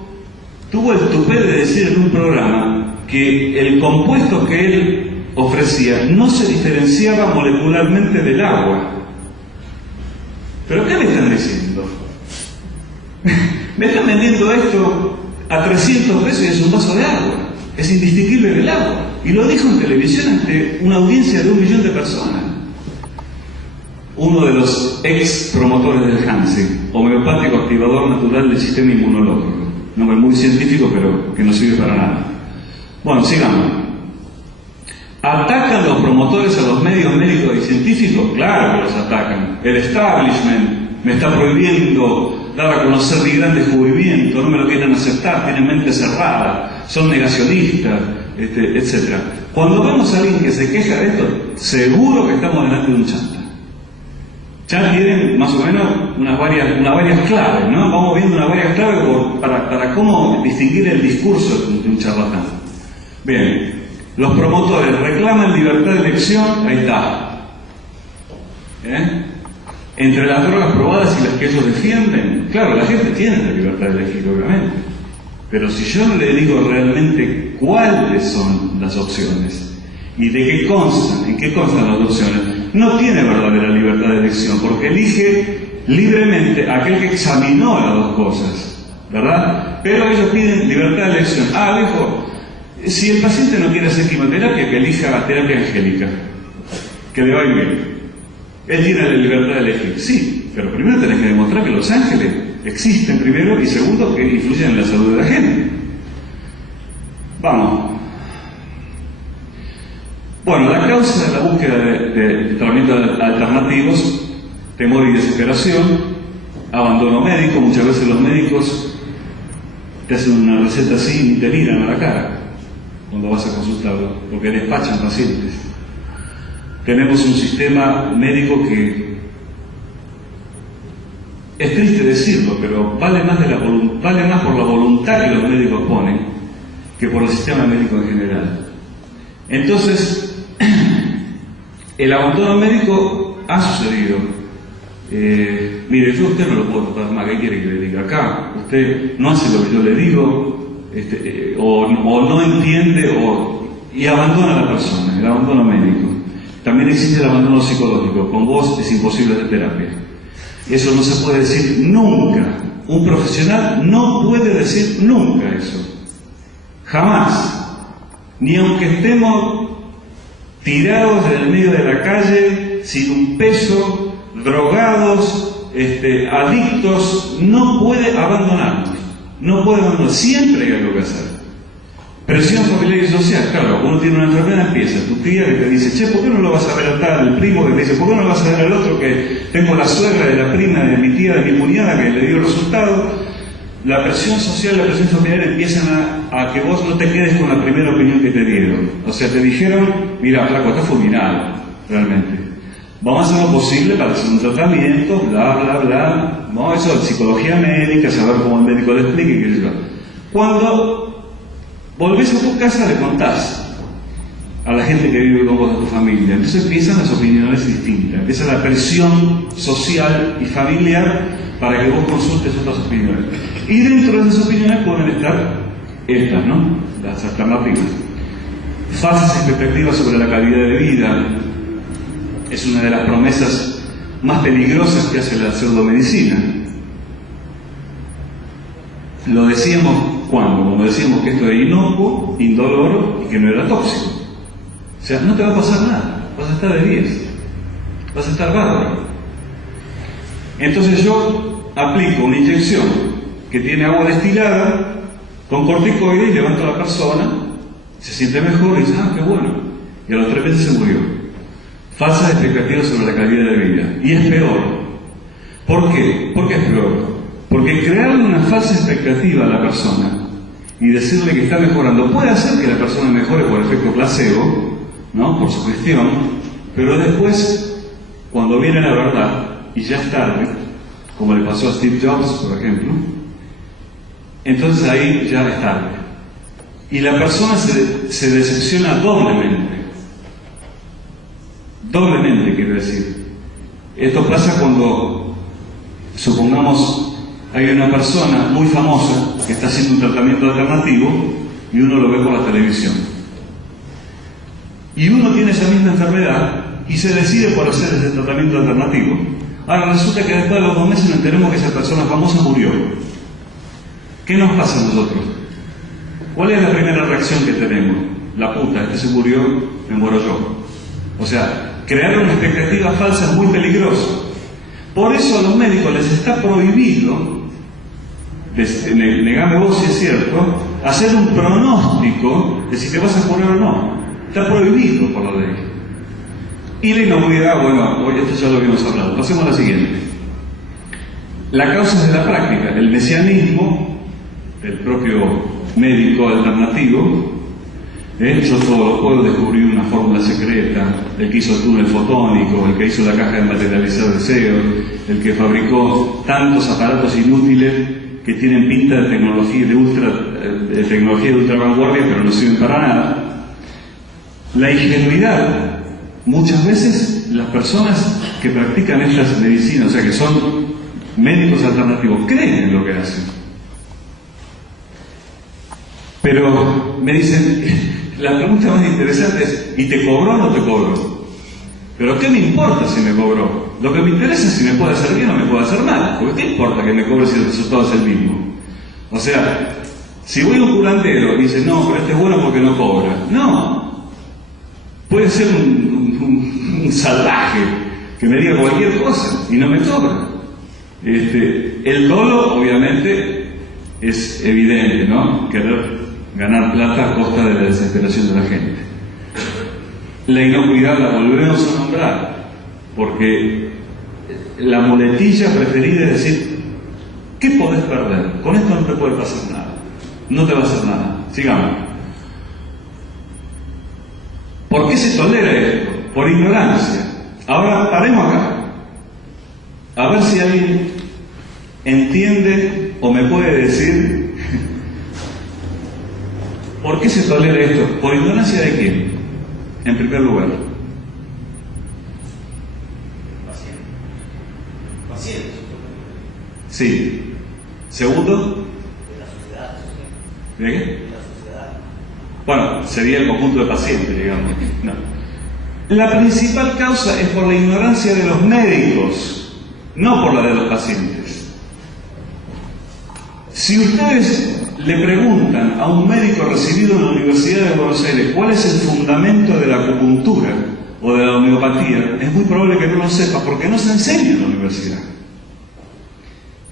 tuvo el tupé de decir en un programa que el compuesto que él ofrecía no se diferenciaba molecularmente del agua. ¿Pero qué me están diciendo? Me están vendiendo esto a 300 pesos y es un vaso de agua. Es indistinguible del agua. Y lo dijo en televisión ante una audiencia de 1 millón de personas. Uno de los ex promotores del Hansen, homeopático activador natural del sistema inmunológico. Nombre muy científico, pero que no sirve para nada. Bueno, sigamos. ¿Atacan los promotores a los medios médicos y científicos? Claro que los atacan. El establishment me está prohibiendo dar a conocer mi gran descubrimiento, no me lo quieren aceptar, tienen mente cerrada, son negacionistas, etc. Cuando vemos a alguien que se queja de esto, seguro que estamos delante de un chanta. Ya tienen más o menos unas varias claves, ¿no? Vamos viendo unas varias claves para cómo distinguir el discurso de un charlatán. Bien, los promotores reclaman libertad de elección, ahí está. Entre las drogas probadas y las que ellos defienden, claro, la gente tiene la libertad de elegir, obviamente. Pero si yo no le digo realmente cuáles son las opciones y de qué constan, en qué constan las opciones, no tiene verdadera libertad de elección, porque elige libremente aquel que examinó las dos cosas, ¿verdad? Pero ellos piden libertad de elección. Ah, dijo, si el paciente no quiere hacer quimioterapia, que elija terapia angélica, que le va a ir bien. Él tiene la libertad de elegir. Sí, pero primero tenés que demostrar que los ángeles existen primero y segundo que influyen en la salud de la gente. Vamos. Bueno, la causa de la búsqueda de tratamientos alternativos, temor y desesperación, abandono médico. Muchas veces los médicos te hacen una receta así y te miran a la cara cuando vas a consultarlo, porque despachan pacientes. Tenemos un sistema médico que, es triste decirlo, pero vale más por la voluntad que los médicos ponen que por el sistema médico en general. Entonces, el abandono médico ha sucedido. Mire, yo a usted no lo puedo tratar más, ¿qué quiere que le diga? Acá, usted no hace lo que yo le digo, o no entiende, y abandona a la persona, el abandono médico. También existe el abandono psicológico. Con vos es imposible hacer terapia. Eso no se puede decir nunca. Un profesional no puede decir nunca eso. Jamás. Ni aunque estemos tirados en el medio de la calle, sin un peso, drogados, adictos, no puede abandonarnos. No puede abandonar. Siempre hay algo que hacer. Presión familiar y social, claro, uno tiene una enfermedad, empieza tu tía que te dice, che, ¿por qué no lo vas a ver al tal? El primo que te dice, ¿por qué no lo vas a ver al otro? Que tengo la suegra de la prima de mi tía, de mi cuñada, que le dio el resultado. La presión social, la presión familiar empiezan a que vos no te quedes con la primera opinión que te dieron. O sea, te dijeron, mira, flaco, estás fulminado, realmente. Vamos a hacer lo posible para hacer un tratamiento, bla, bla, bla. No, eso es psicología médica, saber cómo el médico le explica y qué sé yo. Cuando volvés a tu casa, le contás a la gente que vive con vos, a tu familia. Entonces empiezan las opiniones distintas, empieza la presión social y familiar para que vos consultes otras opiniones. Y dentro de esas opiniones pueden estar estas, ¿no? Las alternativas. Falsas expectativas sobre la calidad de vida es una de las promesas más peligrosas que hace la pseudomedicina. Lo decíamos cuando decíamos que esto era inocuo, indoloro y que no era tóxico. O sea, no te va a pasar nada, vas a estar de 10, vas a estar bárbaro. Entonces yo aplico una inyección que tiene agua destilada con corticoides y levanto a la persona, se siente mejor y dice, ah, qué bueno. Y a los 3 meses se murió. Falsas expectativas sobre la calidad de vida. Y es peor. ¿Por qué? ¿Por qué es peor? Porque crearle una falsa expectativa a la persona y decirle que está mejorando puede hacer que la persona mejore por efecto placebo, ¿no? Por su gestión, pero después, cuando viene la verdad y ya es tarde, como le pasó a Steve Jobs, por ejemplo, entonces ahí ya es tarde. Y la persona se decepciona doblemente. Doblemente, quiero decir. Esto pasa cuando, supongamos, hay una persona muy famosa que está haciendo un tratamiento alternativo y uno lo ve por la televisión. Y uno tiene esa misma enfermedad y se decide por hacer ese tratamiento alternativo. Ahora resulta que después de los 2 meses nos enteramos que esa persona famosa murió. ¿Qué nos pasa a nosotros? ¿Cuál es la primera reacción que tenemos? La puta, este se murió, me muero yo. O sea, crear una expectativa falsa es muy peligroso. Por eso a los médicos les está prohibido, negame vos si es cierto, hacer un pronóstico de si te vas a curar o no. Está prohibido por la ley. Y la inocuidad, bueno, hoy esto ya lo habíamos hablado. Pasemos a la siguiente. La causa de la práctica, el mesianismo del propio médico alternativo. Yo todo lo puedo descubrir una fórmula secreta, el que hizo el túnel fotónico, el que hizo la caja de materializar deseos, el que fabricó tantos aparatos inútiles que tienen pinta de tecnología de ultra vanguardia, pero no sirven para nada. La ingenuidad. Muchas veces las personas que practican estas medicinas, o sea que son médicos alternativos, creen en lo que hacen. Pero me dicen, la pregunta más interesante es, ¿y te cobró o no te cobró? Pero ¿qué me importa si me cobró? Lo que me interesa es si me puede hacer bien o me puede hacer mal. Porque ¿qué importa que me cobre si el resultado es el mismo? O sea, si voy a un curandero y dice, no, pero este es bueno porque no cobra. No. Puede ser un salvaje que me diga cualquier cosa y no me cobra. El dolo, obviamente, es evidente, ¿no? Querer ganar plata a costa de la desesperación de la gente. La inocuidad la volvemos a nombrar, porque la muletilla preferida es decir, ¿qué podés perder? Con esto no te puede pasar nada. No te va a hacer nada. Sigamos. ¿Por qué se tolera esto? Por ignorancia. Ahora paremos acá. A ver si alguien entiende o me puede decir ¿por qué se tolera esto? ¿Por ignorancia de quién? En primer lugar. Paciente. Sí. Segundo. De la sociedad. ¿De qué? De la sociedad. Bueno, sería el conjunto de pacientes, digamos. No. La principal causa es por la ignorancia de los médicos, no por la de los pacientes. Si ustedes le preguntan a un médico recibido en la Universidad de Buenos Aires cuál es el fundamento de la acupuntura o de la homeopatía, es muy probable que no lo sepa porque no se enseña en la universidad.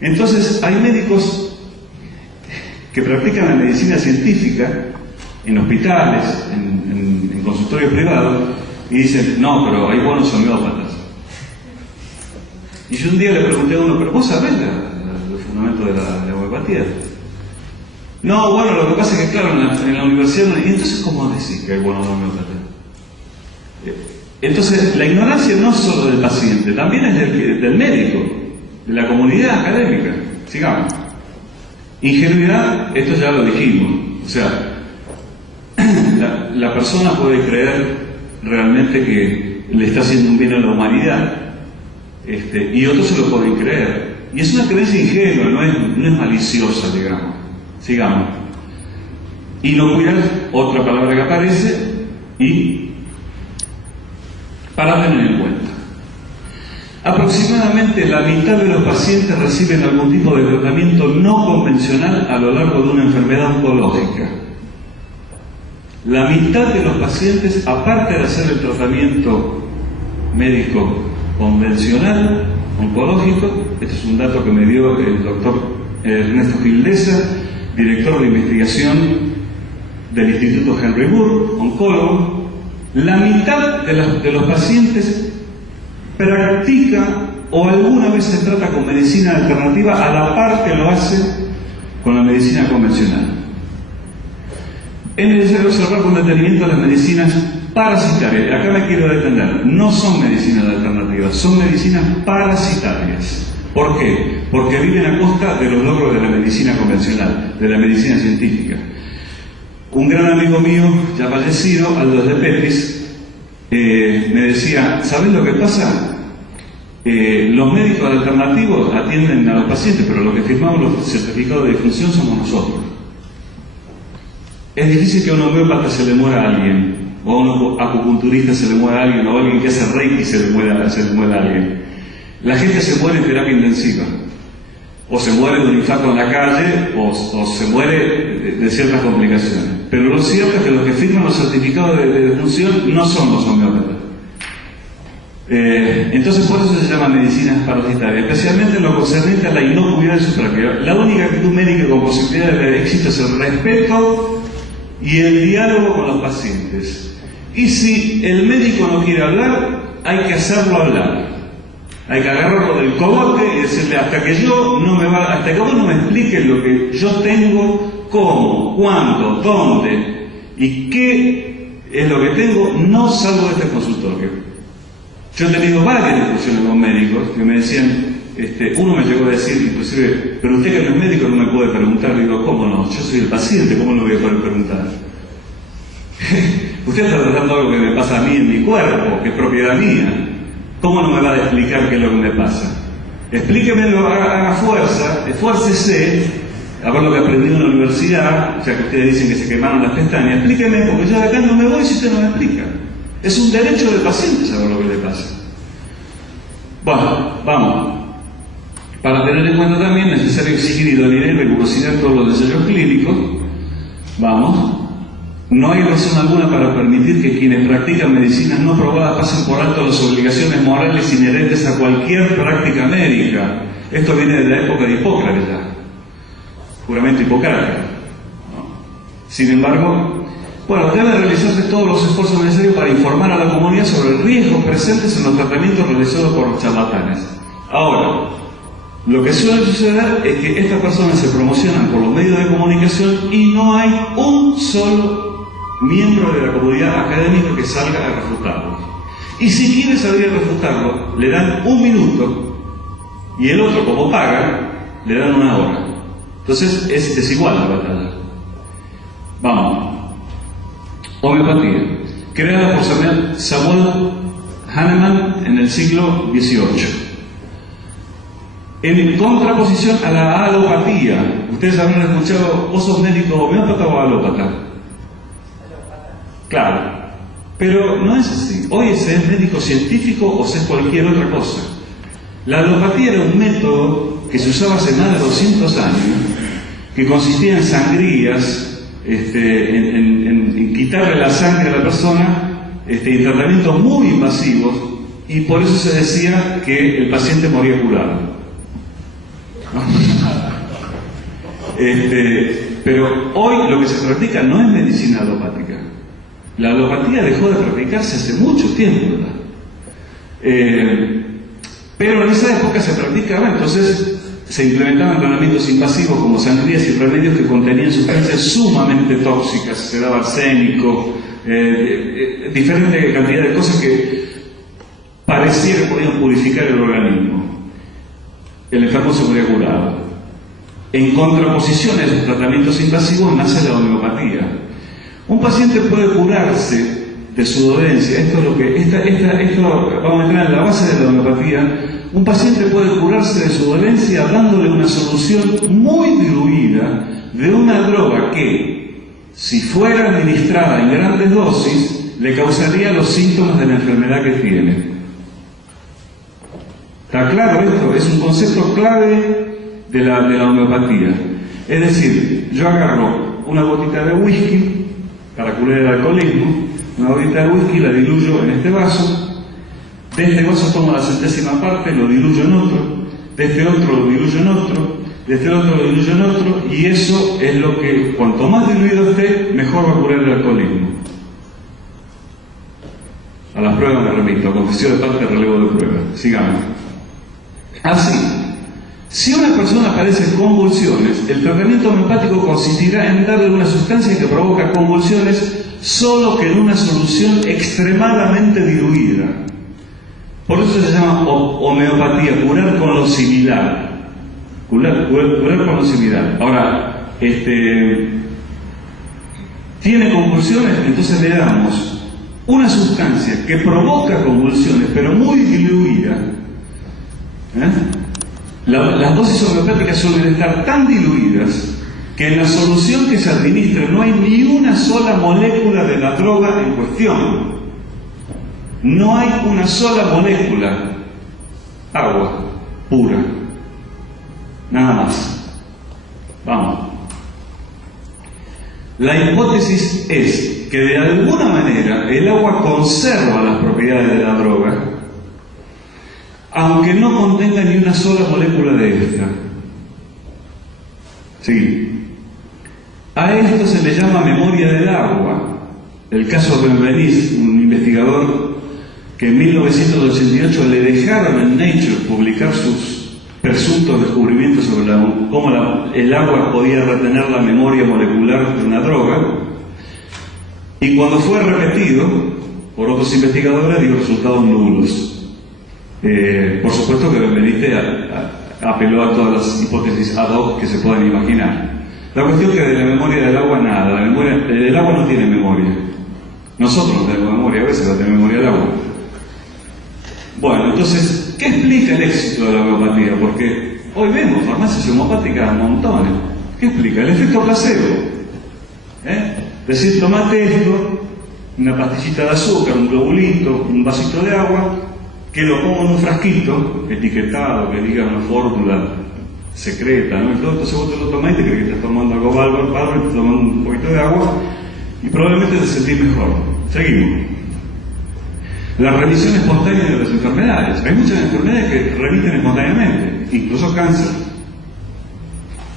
Entonces, hay médicos que practican la medicina científica en hospitales, en consultorios privados, y dicen, no, pero hay buenos homeópatas. Y yo un día le pregunté a uno, ¿pero vos sabés el fundamento de la homeopatía? No, bueno, lo que pasa es que, claro, en la universidad no hay. Entonces, ¿cómo decís que hay buenos homeópatas? Entonces, la ignorancia no es solo del paciente, también es del médico, de la comunidad académica. Sigamos. Ingenuidad, esto ya lo dijimos. O sea, la persona puede creer realmente que le está haciendo un bien a la humanidad, y otros se lo pueden creer. Y es una creencia ingenua, no es maliciosa, digamos. Sigamos. Inocuidad, otra palabra que aparece, y para tener en cuenta. Aproximadamente la mitad de los pacientes reciben algún tipo de tratamiento no convencional a lo largo de una enfermedad oncológica. La mitad de los pacientes, aparte de hacer el tratamiento médico convencional, oncológico, este es un dato que me dio el doctor Ernesto Gildesa, director de investigación del Instituto Henry Moore, oncólogo, la mitad de los pacientes practica o alguna vez se trata con medicina alternativa a la par que lo hace con la medicina convencional. Es necesario observar con detenimiento las medicinas parasitarias. Acá me quiero detener. No son medicinas alternativas, son medicinas parasitarias. ¿Por qué? Porque viven a costa de los logros de la medicina convencional, de la medicina científica. Un gran amigo mío, ya fallecido, Aldo de Petris, me decía, ¿sabés lo que pasa? Los médicos alternativos atienden a los pacientes, pero los que firmamos los certificados de difunción somos nosotros. Es difícil que a un homeópata se le muera a alguien, o a un acupunturista se le muera a alguien, o a alguien que hace reiki se le muera a alguien. La gente se muere en terapia intensiva, o se muere de un infarto en la calle, o se muere de ciertas complicaciones. Pero lo cierto es que los que firman los certificados de defunción no son los homeópatas. Entonces por eso se llama medicinas parasitarias, especialmente en lo concerniente a la inocuidad de su práctica. La única actitud médica con posibilidades de éxito es el respeto y el diálogo con los pacientes. Y si el médico no quiere hablar, hay que hacerlo hablar. Hay que agarrarlo del cogote y decirle, hasta que vos no me expliques lo que yo tengo, cómo, cuándo, dónde y qué es lo que tengo, no salgo de este consultorio. Yo he tenido varias discusiones con médicos que me decían, uno me llegó a decir, inclusive, pero usted que no es médico no me puede preguntar. Digo, ¿cómo no? Yo soy el paciente, ¿cómo no voy a poder preguntar? Usted está tratando algo que me pasa a mí en mi cuerpo, que es propiedad mía. ¿Cómo no me va a explicar qué es lo que me pasa? Explíquemelo, haga fuerza, esfuércese, a ver lo que aprendí en la universidad, ya que ustedes dicen que se quemaron las pestañas. Explíqueme, porque yo de acá no me voy si usted no me explica. Es un derecho del paciente saber lo que le pasa. Bueno, vamos. Para tener en cuenta también es necesario exigir idoneidad y rigurosidad en todos los ensayos clínicos. Vamos. No hay razón alguna para permitir que quienes practican medicinas no probadas pasen por alto las obligaciones morales inherentes a cualquier práctica médica. Esto viene de la época de Hipócrates ya. Juramento hipocrático. Sin embargo, bueno, deben realizarse todos los esfuerzos necesarios para informar a la comunidad sobre los riesgos presentes en los tratamientos realizados por los charlatanes. Ahora, lo que suele suceder es que estas personas se promocionan por los medios de comunicación y no hay un solo miembro de la comunidad académica que salga a refutarlo. Y si quiere salir a refutarlo, le dan 1 minuto y el otro, como paga, le dan 1 hora. Entonces es desigual la batalla. Vamos. Homeopatía, creada por Samuel Hahnemann en el siglo XVIII. En contraposición a la alopatía. Ustedes habrán escuchado, ¿vos sos médico homeópata o alópata? Claro, pero no es así. Hoy se es médico científico o se es cualquier otra cosa. La alopatía era un método que se usaba hace más de 200 años, que consistía en sangrías, en quitarle la sangre a la persona, en tratamientos muy invasivos, y por eso se decía que el paciente moría curado. Pero hoy lo que se practica no es medicina alopática. La alopatía dejó de practicarse hace mucho tiempo, ¿verdad? Pero en esa época se practicaba, entonces se implementaban tratamientos invasivos como sangrías y remedios que contenían sustancias sumamente tóxicas, se daba arsénico, diferente cantidad de cosas que parecía que podían purificar el organismo. El enfermo se moría curado. En contraposición a esos tratamientos invasivos nace la homeopatía. Un paciente puede curarse de su dolencia. Esto es lo que esto vamos a entrar en la base de la homeopatía. Un paciente puede curarse de su dolencia dándole una solución muy diluida de una droga que, si fuera administrada en grandes dosis, le causaría los síntomas de la enfermedad que tiene. ¿Está claro esto? Es un concepto clave de la homeopatía. Es decir, yo agarro una gotita de whisky para curar el alcoholismo, una gotita de whisky la diluyo en este vaso, de este vaso tomo la 100ª parte, lo diluyo en otro, de este otro lo diluyo en otro, de este otro lo diluyo en otro, y eso es lo que, cuanto más diluido esté, mejor va a curar el alcoholismo. A las pruebas me remito, a confesión de parte, relevo de pruebas. Sigamos. Así, si una persona padece convulsiones, el tratamiento homeopático consistirá en darle una sustancia que provoca convulsiones, solo que en una solución extremadamente diluida. Por eso se llama homeopatía, curar con lo similar. Curar con lo similar. Ahora, tiene convulsiones, entonces le damos una sustancia que provoca convulsiones, pero muy diluida. Las dosis homeopáticas suelen estar tan diluidas que en la solución que se administra no hay ni una sola molécula de la droga en cuestión. No hay una sola molécula. Agua pura. Nada más. Vamos. La hipótesis es que de alguna manera el agua conserva las propiedades de la droga, aunque no contenga ni una sola molécula de esta. Sí. A esto se le llama memoria del agua. El caso de Benveniste, un investigador que en 1988 le dejaron en Nature publicar sus presuntos descubrimientos sobre cómo el agua podía retener la memoria molecular de una droga, y cuando fue repetido por otros investigadores dio resultados nulos. Por supuesto que Benveniste apeló a todas las hipótesis ad hoc que se puedan imaginar. La cuestión es que de la memoria del agua nada. El agua no tiene memoria. Nosotros no tenemos memoria, a veces no tenemos memoria del agua. Bueno, entonces, ¿qué explica el éxito de la homeopatía? Porque hoy vemos farmacias homeopáticas a montones. ¿Qué explica? El efecto placebo. Decir, tomate esto, una pastillita de azúcar, un globulito, un vasito de agua, que lo pongo en un frasquito etiquetado, que diga una fórmula secreta, ¿no? Entonces vos te lo tomás y te crees que estás tomando algo bárbaro, y te tomas un poquito de agua y probablemente te sentís mejor. Seguimos. La remisión espontánea de las enfermedades. Hay muchas enfermedades que remiten espontáneamente, incluso cáncer.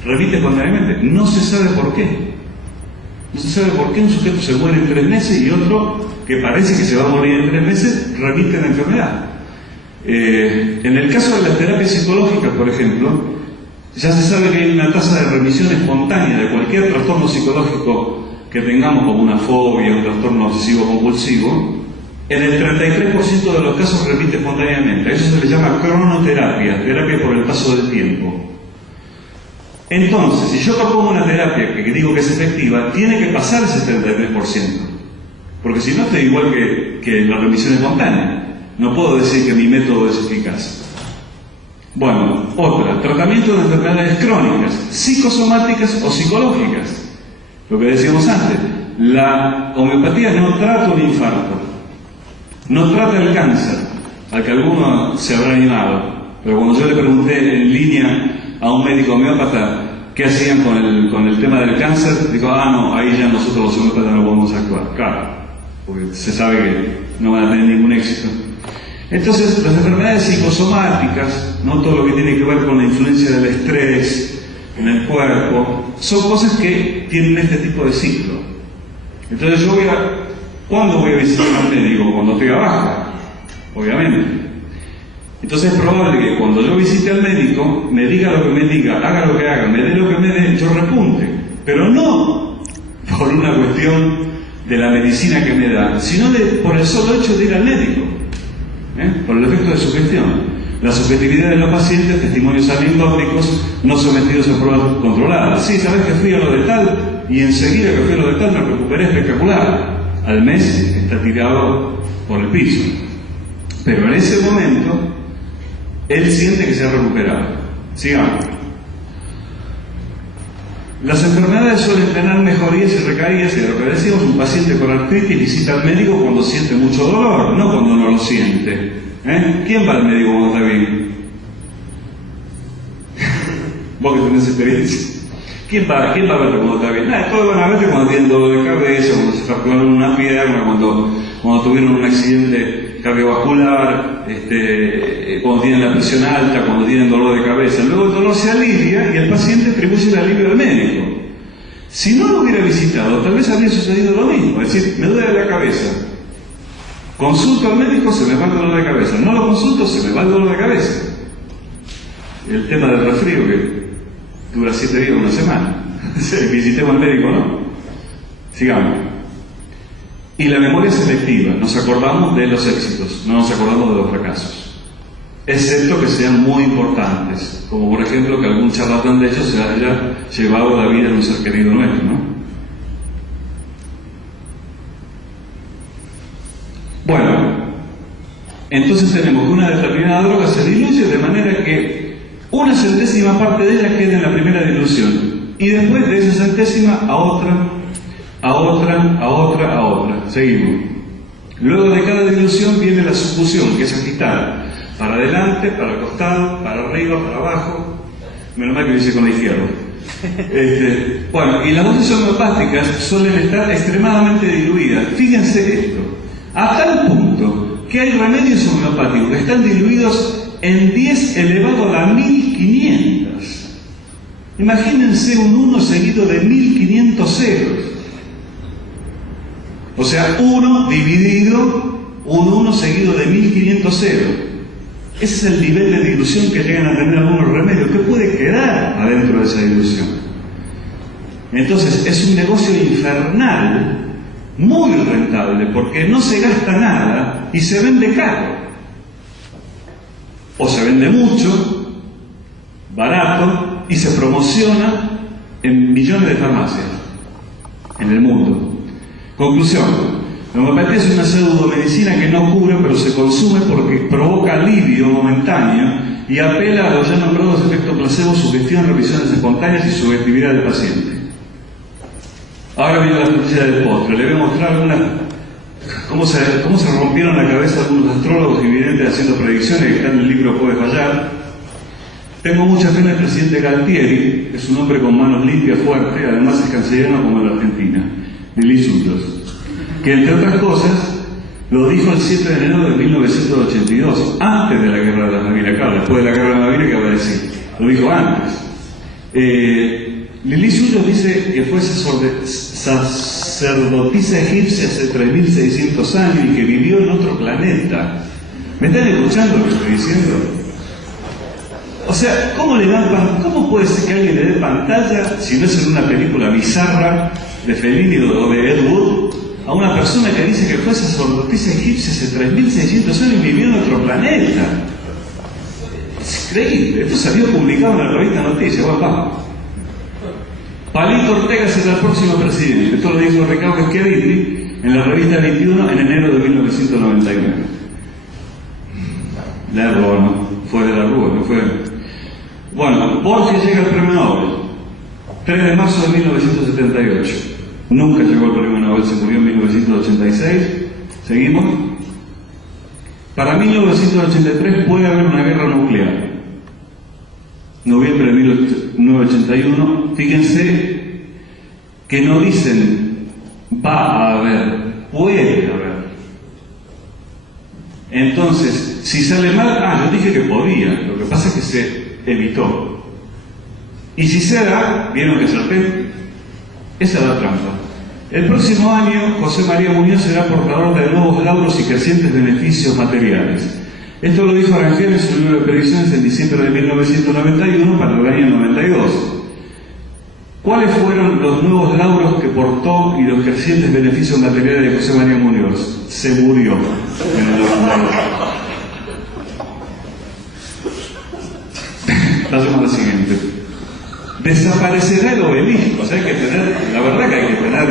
Remite espontáneamente. No se sabe por qué. No se sabe por qué un sujeto se muere en 3 meses y otro, que parece que se va a morir en 3 meses, remite la enfermedad. En el caso de las terapias psicológicas, por ejemplo, ya se sabe que hay una tasa de remisión espontánea de cualquier trastorno psicológico que tengamos, como una fobia, un trastorno obsesivo-compulsivo. En el 33% de los casos remite espontáneamente. A eso se le llama cronoterapia, terapia por el paso del tiempo. Entonces, si yo propongo una terapia que digo que es efectiva, tiene que pasar el 73%. Porque si no, estoy igual que la remisión espontánea. No puedo decir que mi método es eficaz. Bueno, otra, tratamiento de enfermedades crónicas, psicosomáticas o psicológicas. Lo que decíamos antes, la homeopatía no trata un infarto, no trata el cáncer, al que alguno se habrá animado. Pero cuando yo le pregunté en línea a un médico homeópata qué hacían con el tema del cáncer, dijo, no, ahí ya nosotros los homeópatas no podemos actuar. Claro, porque se sabe que no van a tener ningún éxito. Entonces, las enfermedades psicosomáticas, no todo lo que tiene que ver con la influencia del estrés en el cuerpo, son cosas que tienen este tipo de ciclo. Entonces ¿cuándo voy a visitar al médico? Cuando estoy abajo, obviamente. Entonces es probable que cuando yo visite al médico, me diga lo que me diga, haga lo que haga, me dé lo que me dé, yo repunte. Pero no por una cuestión de la medicina que me da, sino por el solo hecho de ir al médico. Por el efecto de sugestión. La subjetividad de los pacientes, testimonios anecdóticos, no sometidos a pruebas controladas. Sí, sabes que fui a lo de tal, y enseguida que fui a lo de tal me recuperé espectacular. Al mes está tirado por el piso. Pero en ese momento, él siente que se ha recuperado. Sigamos. Las enfermedades suelen tener mejorías y recaídas, y de lo que decimos, un paciente con artritis visita al médico cuando siente mucho dolor, no cuando no lo siente. ¿Quién va al médico cuando está bien? Vos que tenés experiencia. ¿Quién va a verte cuando está bien? Todos van a verte cuando tienen dolor de cabeza, cuando se fracturaron una pierna, cuando tuvieron un accidente cardiovascular, cuando tienen la presión alta, cuando tienen dolor de cabeza. Luego el dolor se alivia y el paciente atribuye el alivio al médico. Si no lo hubiera visitado, tal vez habría sucedido lo mismo. Es decir, me duele la cabeza. Consulto al médico, se me va el dolor de cabeza. No lo consulto, se me va el dolor de cabeza. El tema del resfrío, que dura 7 días, una semana. Visitemos al médico, ¿no? Sigamos. Y la memoria selectiva, nos acordamos de los éxitos, no nos acordamos de los fracasos, excepto que sean muy importantes, como por ejemplo que algún charlatán de ellos se haya llevado la vida de un ser querido nuestro, ¿no? Bueno, entonces tenemos que una determinada droga se diluye de manera que una centésima parte de ella queda en la primera dilución, y después de esa centésima a otra. Seguimos. Luego de cada dilución viene la sufusión, que es agitar para adelante, para el costado, para arriba, para abajo. Menos mal que lo hice con la izquierda. Bueno, y las dosis homeopáticas suelen estar extremadamente diluidas. Fíjense esto, a tal punto que hay remedios homeopáticos que están diluidos en 10 elevado a la 1500. Imagínense un 1 seguido de 1500 ceros. O sea, 1 dividido, un 1 seguido de 1500 ceros. Ese es el nivel de dilución que llegan a tener algunos remedios. ¿Qué puede quedar adentro de esa dilución? Entonces, es un negocio infernal, muy rentable, porque no se gasta nada y se vende caro. O se vende mucho, barato, y se promociona en millones de farmacias en el mundo. Conclusión: la homeopatía es una pseudomedicina que no cura, pero se consume porque provoca alivio momentáneo y apela a los ya nombrados efectos placebo, sugestión, revisiones espontáneas y subjetividad del paciente. Ahora viene la frutilla del postre. Le voy a mostrar cómo se rompieron la cabeza algunos astrólogos y videntes haciendo predicciones que están en el libro Puede Fallar. Tengo mucha fe en el presidente Galtieri, que es un hombre con manos limpias, fuerte, además es cancellano como en la Argentina, de Lisultos, que entre otras cosas lo dijo el 7 de enero de 1982, antes de la Guerra de las Malvinas. Claro, después de la Guerra de las Malvinas, ¿qué va a decir? Lo dijo antes. Lili Suyos dice que fue sacerdotisa egipcia hace 3.600 años y que vivió en otro planeta. ¿Me están escuchando lo que estoy diciendo? O sea, ¿cómo puede ser que alguien le dé pantalla, si no es en una película bizarra de Fellini o de Ed Wood, a una persona que dice que fue sacerdotisa egipcia hace 3.600 años y vivió en otro planeta? Es increíble. Esto salió publicado en la revista Noticias. Bueno, vamos. Palito Ortega será el próximo presidente. Esto lo dijo Ricardo Schiavitti en la revista 21 en enero de 1999. La Rúa, ¿no? Fue de la Rúa, no fue. Bueno, Borges llega al premio Nobel. 3 de marzo de 1978. Nunca llegó al premio Nobel, se murió en 1986. ¿Seguimos? Para 1983 puede haber una guerra nuclear. Noviembre de 1981. Fíjense que no dicen va a haber, puede haber. Entonces, si sale mal, yo dije que podía, lo que pasa es que se evitó. Y si se da, ¿vieron que serpente? Esa es la trampa. El próximo año, José María Muñoz será portador de nuevos lauros y crecientes beneficios materiales. Esto lo dijo Arangel en su libro de predicciones en diciembre de 1991 para el año 92. ¿Cuáles fueron los nuevos lauros que portó y los crecientes beneficios materiales de José María Muñoz? Se murió en el lauros. Pasemos a la siguiente. Desaparecerá el obelisco. O sea, hay que tener, la verdad que hay que tener,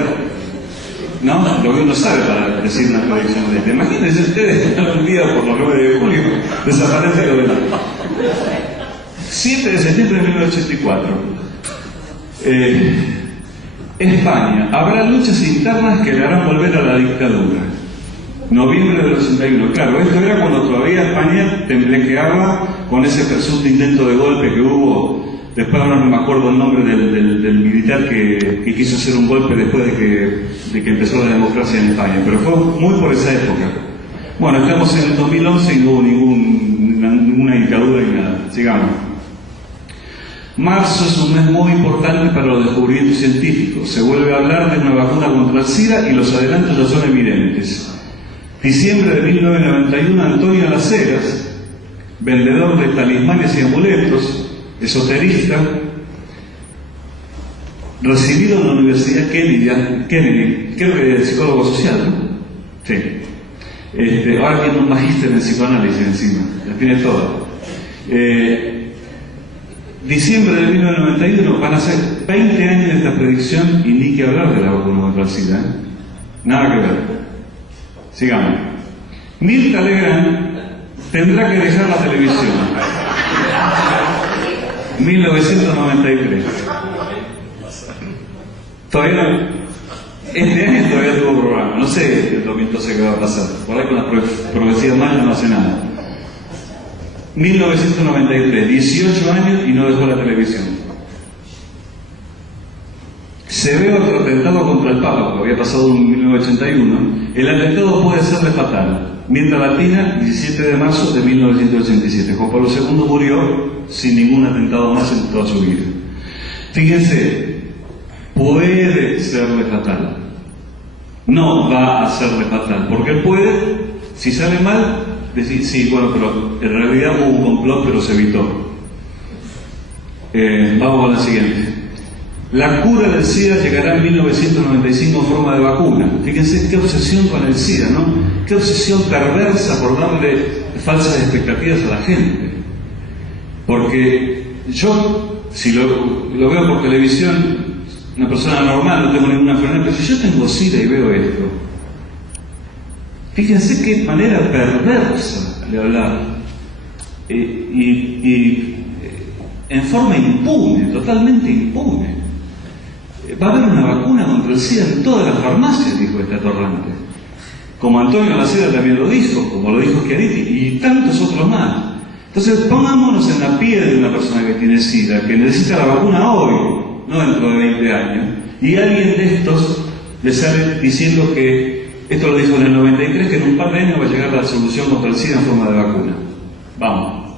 ¿no? Lo que uno sabe para decir una predicción de este. Imagínense ustedes, un día por los 9 de julio, desaparece el obelisco. 7 de septiembre de 1984. España. Habrá luchas internas que le harán volver a la dictadura. Noviembre del 81. Claro, esto era cuando todavía España temblequeaba con ese presunto intento de golpe que hubo. Después ahora no me acuerdo el nombre del militar que quiso hacer un golpe después de que empezó la democracia en España. Pero fue muy por esa época. Bueno, estamos en el 2011 y no hubo ninguna dictadura ni nada. Sigamos. Marzo es un mes muy importante para los descubrimientos científicos. Se vuelve a hablar de una vacuna contra el SIDA y los adelantos ya son evidentes. Diciembre de 1991, Antonio Las Heras, vendedor de talismanes y amuletos, esoterista, recibido en la Universidad Kennedy, creo que es psicólogo social, ¿no? Sí. Ahora tiene un magíster en psicoanálisis encima, la tiene toda. Diciembre de 1991, van a ser 20 años de esta predicción y ni que hablar de la vacuna contra el SIDA, ¿eh? Nada que ver. Sigamos. Mirta Legrand tendrá que dejar la televisión. 1993. Todavía no. Este año todavía tuvo programa. No sé el 2012 qué va a pasar. Por ahí con las profecías malas no hace nada. 1993, 18 años y no dejó la televisión. Se ve otro atentado contra el Papa, que había pasado en 1981. El atentado puede serle fatal. Mirta Latina, 17 de marzo de 1987. Juan Pablo II murió sin ningún atentado más en toda su vida. Fíjense, puede serle fatal. No va a serle fatal, porque él puede, si sale mal, decir, sí, bueno, pero en realidad hubo un complot, pero se evitó. Vamos a la siguiente. La cura del SIDA llegará en 1995 en forma de vacuna. Fíjense qué obsesión con el SIDA, ¿no? Qué obsesión perversa por darle falsas expectativas a la gente. Porque yo, si lo veo por televisión, una persona normal, no tengo ninguna enfermedad, pero si yo tengo SIDA y veo esto, fíjense qué manera perversa de hablar. Y en forma impune, totalmente impune. Va a haber una vacuna contra el SIDA en todas las farmacias, dijo este atorrante. como Antonio Lacera también lo dijo, como lo dijo Schiaretti, y tantos otros más. Entonces pongámonos en la piel de una persona que tiene SIDA, que necesita la vacuna hoy, no dentro de 20 años, y alguien de estos le sale diciendo que, esto lo dijo en el 93, que en un par de años va a llegar la solución contra el SIDA en forma de vacuna. Vamos.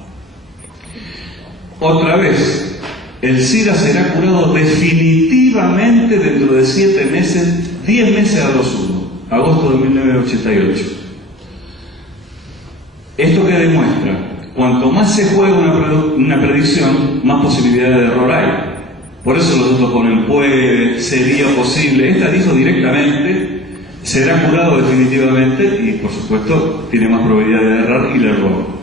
Otra vez, el SIDA será curado definitivamente dentro de 7 meses, 10 meses a 2-1, agosto de 1988. ¿Esto qué demuestra? Cuanto más se juega una predicción, más posibilidades de error hay. Por eso los otros ponen puede, sería posible. Esta dijo directamente, será curado definitivamente y por supuesto tiene más probabilidad de errar y le erró.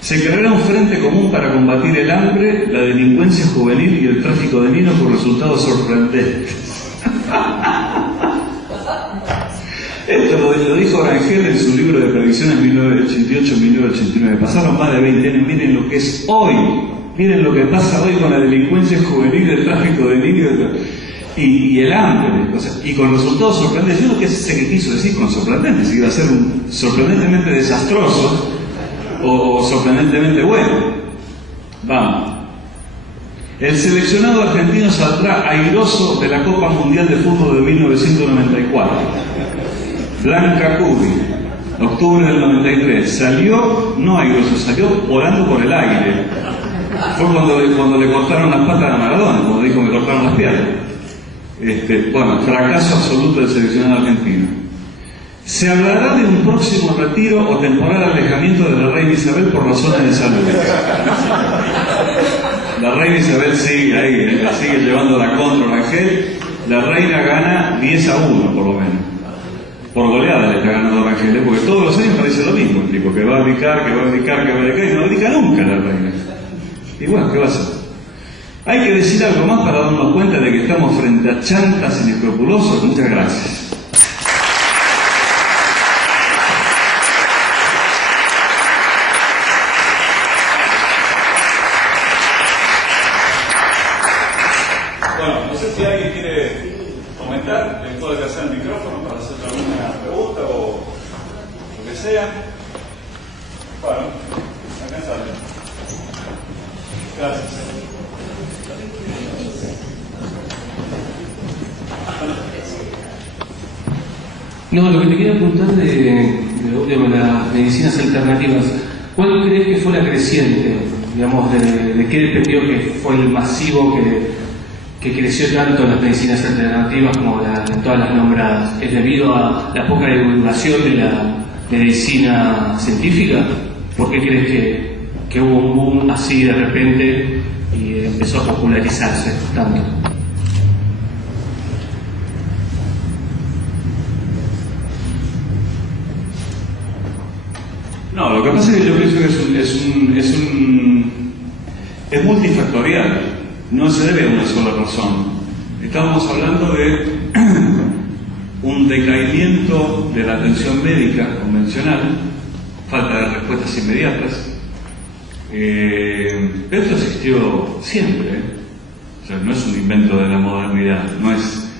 Se creará un frente común para combatir el hambre, la delincuencia juvenil y el tráfico de niños con resultados sorprendentes. Esto lo dijo Orangel en su libro de predicciones 1988-1989. Pasaron más de 20 años, miren lo que es hoy. Miren lo que pasa hoy con la delincuencia juvenil, el tráfico de niños y el hambre. O sea, y con resultados sorprendentes. Yo no sé qué quiso decir con sorprendentes, si iba a ser sorprendentemente desastroso o sorprendentemente bueno. Vamos. El seleccionado argentino saldrá airoso de la Copa Mundial de Fútbol de 1994. Blanca Curri, octubre del 93. Salió, no airoso, salió volando por el aire. Fue cuando le cortaron las patas a Maradona, cuando dijo que cortaron las piernas. Bueno, fracaso absoluto del seleccionado argentino. Se hablará de un próximo retiro o temporal alejamiento de la reina Isabel por razones de salud. La reina Isabel sigue ahí, sigue llevando la contra Orangel. La reina gana 10-1 por lo menos. Por goleada le está ganando Orangel, porque todos los años parece lo mismo, tipo que va a abdicar, y no abdica nunca la reina. Y bueno, ¿qué va a hacer? Hay que decir algo más para darnos cuenta de que estamos frente a chantas inescrupulosos. Muchas gracias. Bueno, no sé si alguien quiere comentar, les puedo alcanzar el micrófono para hacer alguna pregunta o lo que sea. Bueno, alcanzarle. Gracias. No, lo que te quería preguntar de las medicinas alternativas, ¿cuál crees que fue la creciente? Digamos, ¿de qué dependió que fue el masivo que creció tanto en las medicinas alternativas como en todas las nombradas? ¿Es debido a la poca divulgación de la medicina científica? ¿Por qué crees que hubo un boom así de repente y empezó a popularizarse tanto? No, lo que pasa es que yo pienso que es multifactorial, no se debe a una sola razón. Estamos hablando de un decaimiento de la atención médica convencional, falta de respuestas inmediatas, pero esto existió siempre, o sea, no es un invento de la modernidad, no es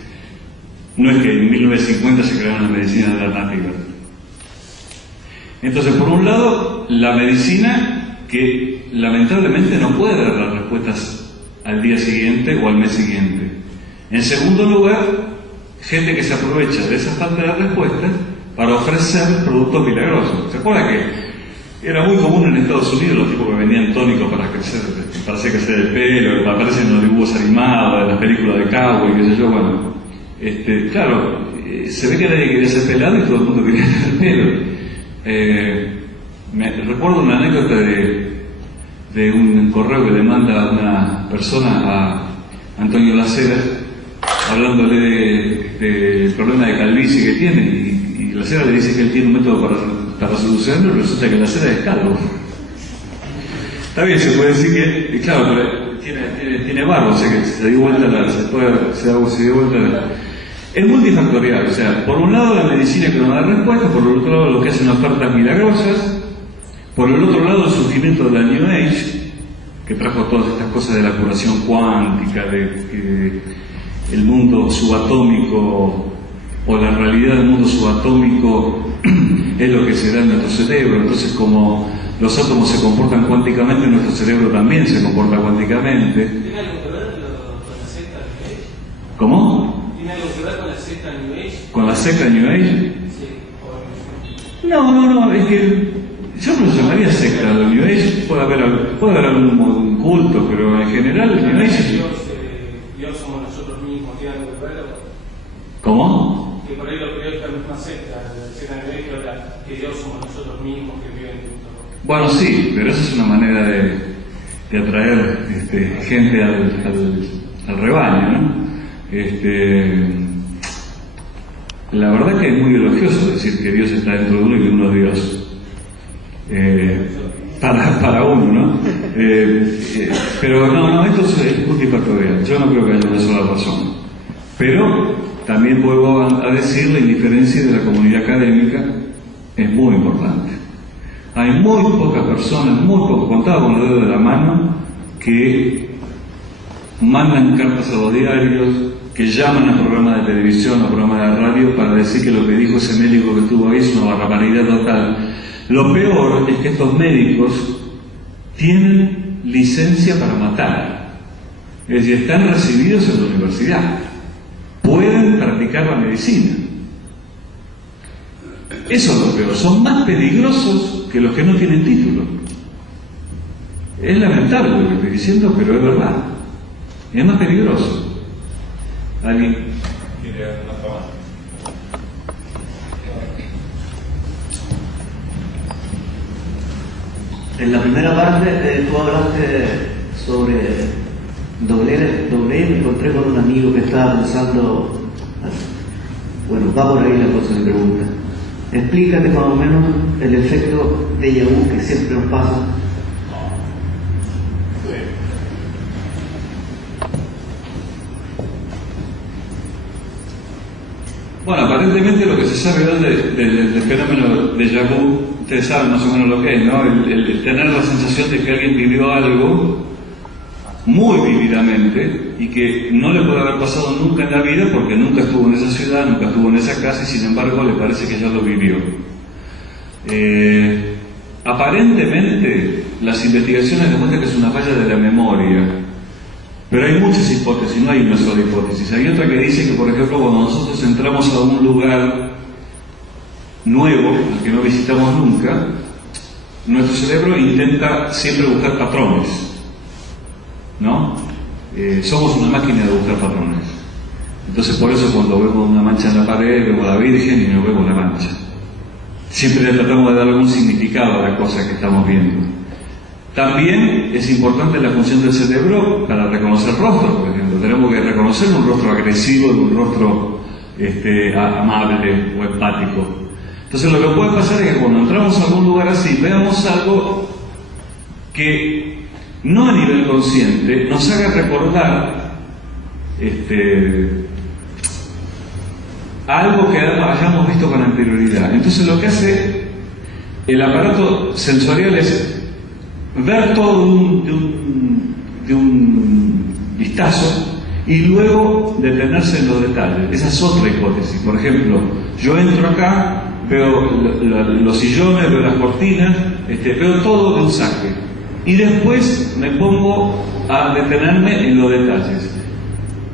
que en 1950 se crearon las medicinas alternativas. Entonces, por un lado, la medicina que lamentablemente no puede dar las respuestas al día siguiente o al mes siguiente. En segundo lugar, gente que se aprovecha de esa falta de respuestas para ofrecer productos milagrosos. ¿Se acuerda que era muy común en Estados Unidos los tipos que vendían tónicos para hacer crecer el pelo, aparecen en los dibujos animados, en las películas de cowboy, qué sé yo? Bueno, claro, se ve que nadie quería ser pelado y todo el mundo quería tener pelo. Recuerdo una anécdota de un correo que le manda una persona a Antonio Lacera hablándole del problema de calvicie que tiene y Lacera le dice que él tiene un método para solucionarlo y resulta que Lacera es calvo. Está bien, se puede decir que, claro, pero tiene barro, o sea que se dio vuelta se dio vuelta. Es multifactorial, o sea, por un lado la medicina que nos da respuestas, por el otro lado los que hacen ofertas milagrosas, por el otro lado el surgimiento de la New Age, que trajo todas estas cosas de la curación cuántica, de el mundo subatómico o la realidad del mundo subatómico es lo que se da en nuestro cerebro. Entonces, como los átomos se comportan cuánticamente, nuestro cerebro también se comporta cuánticamente. ¿Tiene algo que ver con la secta New Age? ¿Cómo? ¿Tiene algo que ver con la secta New Age? ¿Con la secta New Age? Sí. No, es que yo no lo llamaría secta. La New Age puede haber algún culto, pero en general el New Age... Dios somos nosotros mismos, ¿tiene algo que ver? ¿Cómo? Que por ahí lo creo esta misma secta, la secta New Age, habla que Dios somos nosotros mismos que viven juntos. Bueno, sí, pero esa es una manera de atraer gente al rebaño, ¿no? La verdad que es muy elogioso decir que Dios está dentro de uno y que uno es Dios. Para uno, ¿no? Pero no, esto es multifactorial. Yo no creo que haya una sola razón. Pero también vuelvo a decir, la indiferencia de la comunidad académica es muy importante. Hay muy pocas personas, muy pocos, contados con los dedos de la mano, que mandan cartas a los diarios, que llaman a programas de televisión, a programas de radio, para decir que lo que dijo ese médico que estuvo ahí es una barbaridad total. Lo peor es que estos médicos tienen licencia para matar. Es decir, están recibidos en la universidad. Pueden practicar la medicina. Eso es lo peor. Son más peligrosos que los que no tienen título. Es lamentable lo que estoy diciendo, pero es verdad. Es más peligroso. ¿Alguien quiere una más? En la primera parte tú hablaste sobre doble. Me encontré con un amigo que estaba pensando, bueno, va por ahí la cosa, me pregunta. Explícate más o menos el efecto déjà vu que siempre nos pasa. Bueno, aparentemente lo que se sabe hoy del fenómeno déjà vu, ustedes saben más o menos lo que es, ¿no? El tener la sensación de que alguien vivió algo muy vívidamente y que no le puede haber pasado nunca en la vida porque nunca estuvo en esa ciudad, nunca estuvo en esa casa y sin embargo le parece que ya lo vivió. Aparentemente las investigaciones demuestran que es una falla de la memoria, pero hay muchas hipótesis, no hay una sola hipótesis. Hay otra que dice que, por ejemplo, cuando nosotros entramos a un lugar nuevo, al que no visitamos nunca, nuestro cerebro intenta siempre buscar patrones, ¿no? Somos una máquina de buscar patrones. Entonces, por eso cuando vemos una mancha en la pared, vemos la Virgen y no vemos la mancha. Siempre le tratamos de dar algún significado a la cosa que estamos viendo. También es importante la función del cerebro para reconocer rostros, por ejemplo. Tenemos que reconocer un rostro agresivo de un rostro amable o empático. Entonces lo que puede pasar es que cuando entramos a algún lugar así, veamos algo que no a nivel consciente nos haga recordar algo que hayamos visto con anterioridad. Entonces lo que hace el aparato sensorial es ver todo de un vistazo y luego detenerse en los detalles. Esa es otra hipótesis. Por ejemplo, yo entro acá, veo los sillones, veo las cortinas, veo todo de un saque y después me pongo a detenerme en los detalles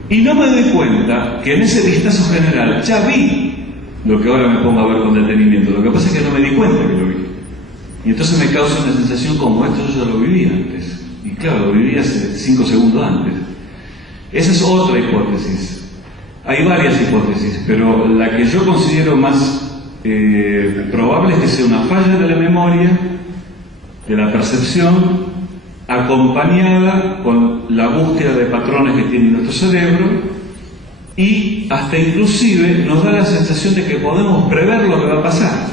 y no me doy cuenta que en ese vistazo general ya vi lo que ahora me pongo a ver con detenimiento. Lo que pasa es que no me di cuenta que lo vi. Y entonces me causa una sensación como esto yo ya lo viví antes. Y claro, lo viví hace 5 segundos antes. Esa es otra hipótesis. Hay varias hipótesis, pero la que yo considero más probable es que sea una falla de la memoria, de la percepción, acompañada con la búsqueda de patrones que tiene nuestro cerebro y hasta inclusive nos da la sensación de que podemos prever lo que va a pasar.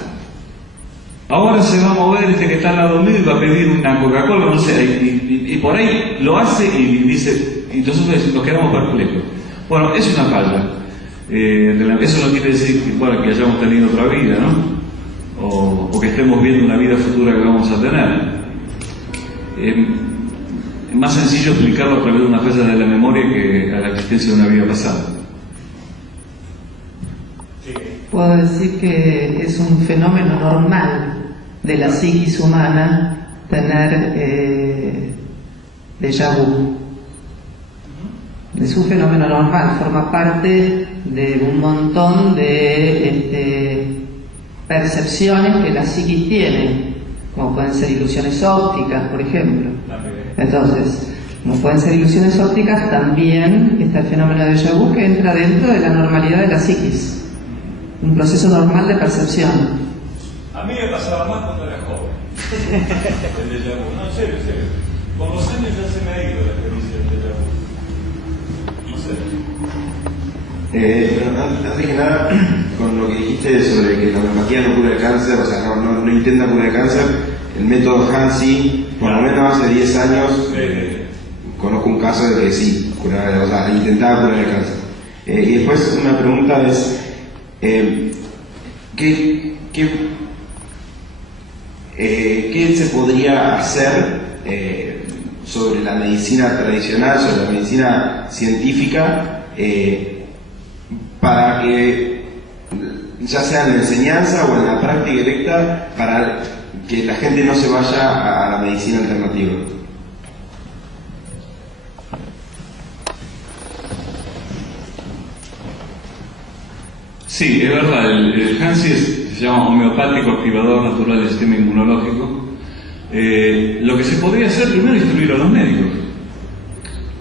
Ahora se va a mover que está al lado mío y va a pedir una Coca-Cola, no sé, y por ahí lo hace y dice, y nosotros nos quedamos perplejos. Bueno, es una falla. Eso no quiere decir que hayamos tenido otra vida, ¿no? O que estemos viendo una vida futura que vamos a tener. Es más sencillo explicarlo a través de una falla de la memoria que a la existencia de una vida pasada. Puedo decir que es un fenómeno normal de la psiquis humana tener déjà vu. Es un fenómeno normal, forma parte de un montón de percepciones que la psiquis tiene, como pueden ser ilusiones ópticas, por ejemplo. Entonces, como pueden ser ilusiones ópticas, también está el fenómeno de déjà vu que entra dentro de la normalidad de la psiquis, un proceso normal de percepción. A mí me pasaba más cuando era joven. El déjà vu. No, en serio. Con los años ya se me ha ido la experiencia del déjà vu. No sé. Antes que nada, con lo que dijiste sobre que la homeopatía no cura el cáncer, o sea, no intenta curar el cáncer, el método Hansi, por lo menos hace 10 años, conozco un caso de que sí, intentaba curar el cáncer. Y después una pregunta es, ¿qué se podría hacer sobre la medicina tradicional, sobre la medicina científica, para que, ya sea en la enseñanza o en la práctica directa, para que la gente no se vaya a la medicina alternativa? Sí, es verdad, el Hansi se llama homeopático activador natural del sistema inmunológico. Lo que se podría hacer primero es instruir a los médicos.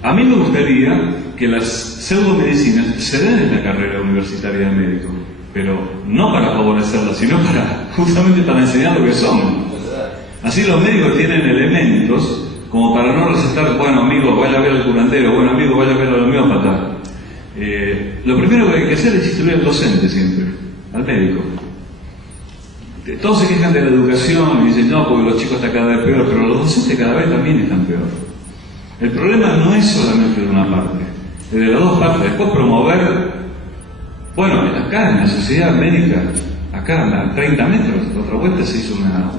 A mí me gustaría que las pseudomedicinas se den en la carrera universitaria de médico, pero no para favorecerlas, sino justamente para enseñar lo que son. Así los médicos tienen elementos como para no recetar, bueno amigo, vaya a ver al curandero, bueno amigo, vaya a ver al homeópata. Lo primero que hay que hacer es instruir al docente siempre, al médico. Todos se quejan de la educación y dicen, no, porque los chicos están cada vez peor, pero los docentes cada vez también están peor. El problema no es solamente de una parte, es de las dos partes. Después promover, bueno, acá en la sociedad médica, acá a 30 metros, otra vuelta se hizo una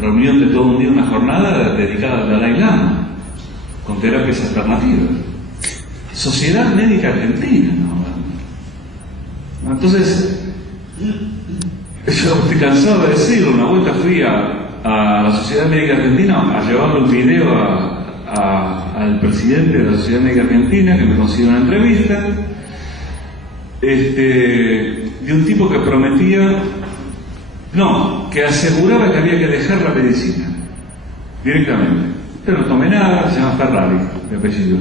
reunión de todo un día, una jornada dedicada al Dalai Lama, con terapias alternativas. Sociedad Médica Argentina, ¿no? Entonces, yo estoy cansado de decirlo. Una vuelta fui a la Sociedad Médica Argentina a llevarle un video al presidente de la Sociedad Médica Argentina, que me consiguió una entrevista, de un tipo que prometía, que aseguraba que había que dejar la medicina directamente. Pero no tomé nada, se llama Ferrari, mi apellido.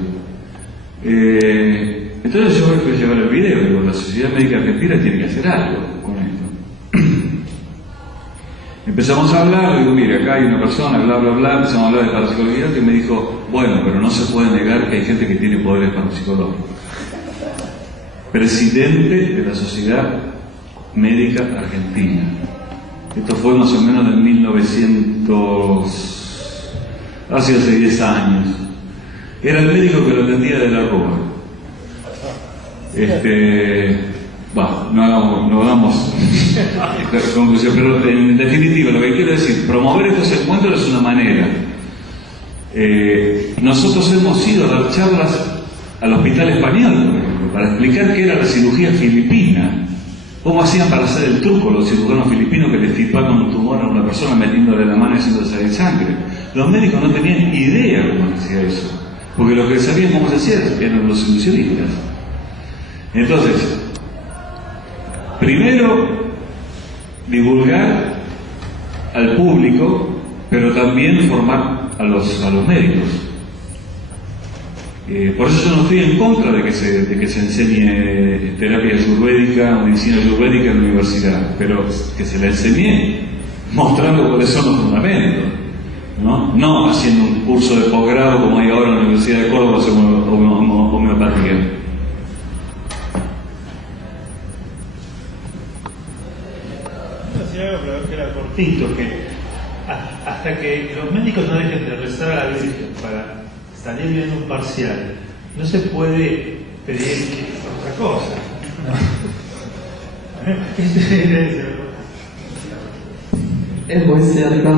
Entonces yo voy a llevar el video, digo, la Sociedad Médica Argentina tiene que hacer algo con esto. Empezamos a hablar, digo, mire, acá hay una persona, bla, bla, bla, empezamos a hablar de parapsicología, que me dijo, bueno, pero no se puede negar que hay gente que tiene poderes parapsicológicos. Presidente de la Sociedad Médica Argentina. Esto fue más o menos en 1900, hace 10 años. Era el médico que lo atendía de la Rúa. No hagamos conclusión, pero en definitiva lo que quiero decir, promover estos encuentros es una manera. Nosotros hemos ido a dar charlas al Hospital Español, por ejemplo, para explicar qué era la cirugía filipina, cómo hacían para hacer el truco los cirujanos filipinos que le extirpaban un tumor a una persona metiéndole la mano y haciéndole salir sangre. Los médicos no tenían idea cómo se hacía eso, porque los que sabían cómo se hacía eran los ilusionistas. Entonces, primero, divulgar al público, pero también formar a los médicos. Por eso yo no estoy en contra de que se enseñe terapia ayurvédica o medicina ayurvédica en la universidad, pero que se la enseñe mostrando cuáles son los fundamentos, no haciendo un curso de posgrado como hay ahora en la Universidad de Córdoba sobre homeopatía. Pero que era cortito, que hasta que los médicos no dejen de rezar a la Virgen para salir bien un parcial, no se puede pedir otra cosa. Es muy cierto,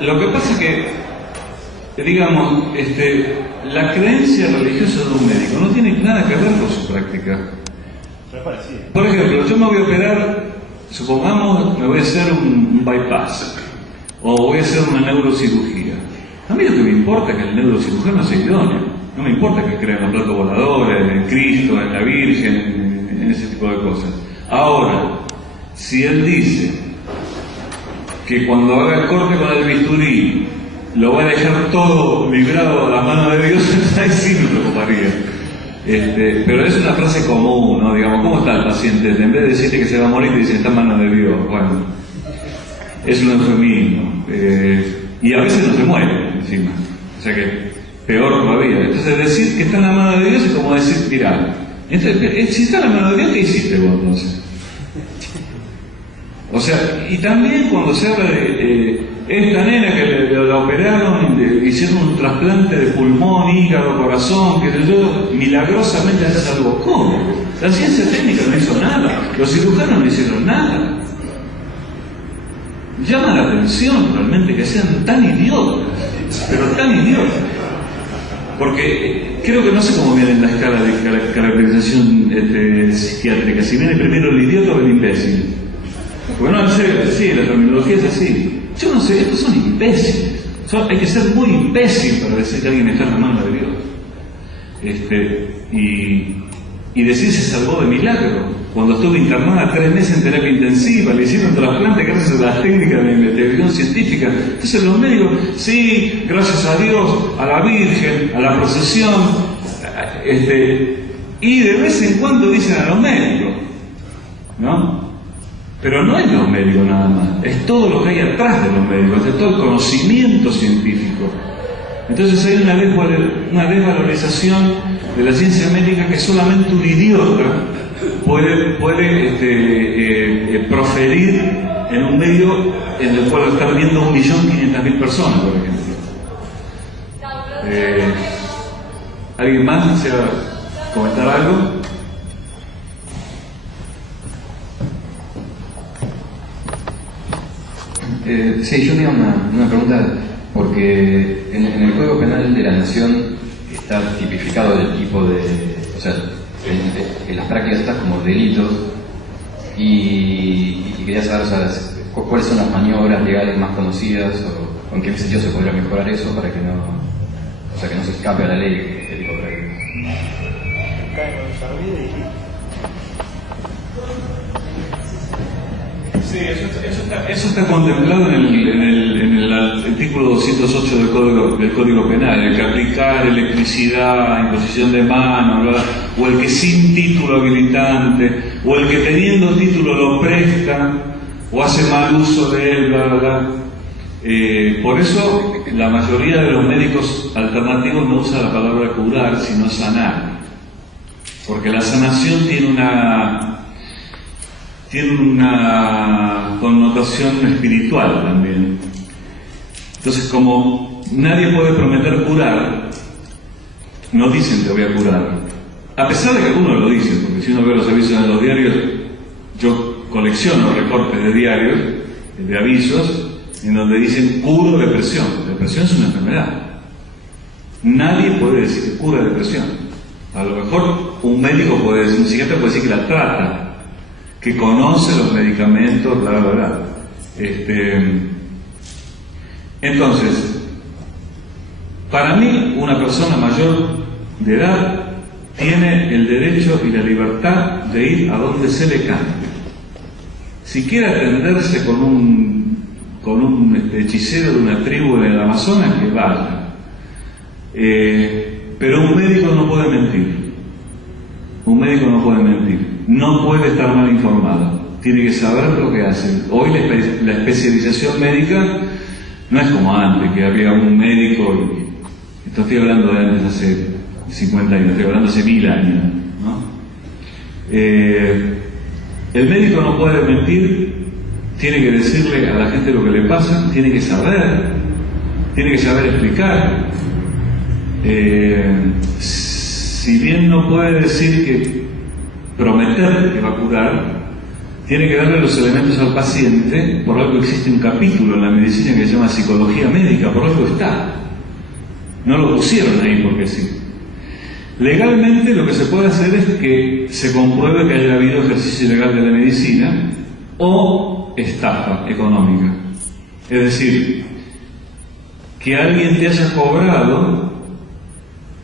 Lo que pasa es que digamos, la creencia religiosa de un médico no tiene nada que ver con su práctica. Por ejemplo, yo me voy a operar, supongamos, me voy a hacer un bypass o voy a hacer una neurocirugía. A mí lo que me importa es que el neurocirujano sea idóneo. No me importa que crea en los platos voladores, en Cristo, en la Virgen, en ese tipo de cosas. Ahora, si él dice que cuando haga el corte con el bisturí lo va a dejar todo librado a la mano de Dios, ahí sí me preocuparía. Pero es una frase común, ¿no? Digamos, ¿cómo está el paciente? En vez de decirte que se va a morir, te dice, está en manos de Dios. Bueno, es un eufemismo. Y a veces no se muere, encima. O sea que, peor todavía. Entonces, decir que está en la mano de Dios es como decir, mirá, si está en la mano de Dios, ¿qué hiciste vos entonces? O sea, y también cuando se habla de esta nena que la operaron, hicieron un trasplante de pulmón, hígado, corazón, que yo, milagrosamente se salvó. ¿Cómo? La ciencia técnica no hizo nada, los cirujanos no hicieron nada. Llama la atención realmente que sean tan idiotas, pero tan idiotas. Porque creo que no sé cómo viene en la escala de caracterización psiquiátrica, si viene primero el idiota o el imbécil. Porque no, en serio, sí, la terminología es así. Yo no sé, estos son imbéciles. Hay que ser muy imbécil para decir que alguien está en la mano de Dios. Y decir se salvó de milagro. Cuando estuve internada 3 meses en terapia intensiva, le hicieron trasplante gracias a las técnicas de investigación científica. Entonces los médicos, sí, gracias a Dios, a la Virgen, a la procesión, y de vez en cuando dicen a los médicos, ¿no? Pero no es los médicos nada más, es todo lo que hay atrás de los médicos, es todo el conocimiento científico. Entonces hay una desvalorización de la ciencia médica que solamente un idiota puede proferir en un medio en el cual están viendo 1.500.000 personas, por ejemplo. ¿Alguien más desea comentar algo? Sí, yo tenía una pregunta, porque en el Código Penal de la Nación está tipificado el tipo de, o sea, en las prácticas estas como delitos, y quería saber, o sea, cuáles son las maniobras legales más conocidas, o en qué sentido se podría mejorar eso para que no, o sea, que no se escape a la ley este tipo de prácticas. Sí, eso está contemplado en el artículo 208 del Código Penal, el que aplicar electricidad, imposición de mano, ¿verdad? O el que sin título habilitante, o el que teniendo título lo presta, o hace mal uso de él, bla, bla, bla. Por eso la mayoría de los médicos alternativos no usa la palabra curar, sino sanar. Porque la sanación tiene una connotación espiritual también. Entonces, como nadie puede prometer curar, no dicen te voy a curar. A pesar de que algunos lo dicen, porque si uno ve los avisos en los diarios, yo colecciono recortes de diarios, de avisos, en donde dicen curo depresión. Depresión es una enfermedad. Nadie puede decir que cura depresión. A lo mejor un médico puede decir, un psiquiatra puede decir que la trata, que conoce los medicamentos, bla, bla, bla. Entonces, para mí, una persona mayor de edad tiene el derecho y la libertad de ir a donde se le cante. Si quiere atenderse con un hechicero de una tribu en el Amazonas, que vaya. Pero un médico no puede mentir. Un médico no puede mentir. No puede estar mal informado. Tiene que saber lo que hace. Hoy la especialización médica no es como antes, que había un médico, y esto estoy hablando de antes, hace 50 años, estoy hablando hace 1000 años, ¿no? El médico no puede mentir, tiene que decirle a la gente lo que le pasa, tiene que saber explicar. Si bien no puede decir que prometer que va a curar, tiene que darle los elementos al paciente. Por algo existe un capítulo en la medicina que se llama psicología médica, por algo está. No lo pusieron ahí porque sí. Legalmente lo que se puede hacer es que se compruebe que haya habido ejercicio ilegal de la medicina o estafa económica. Es decir, que alguien te haya cobrado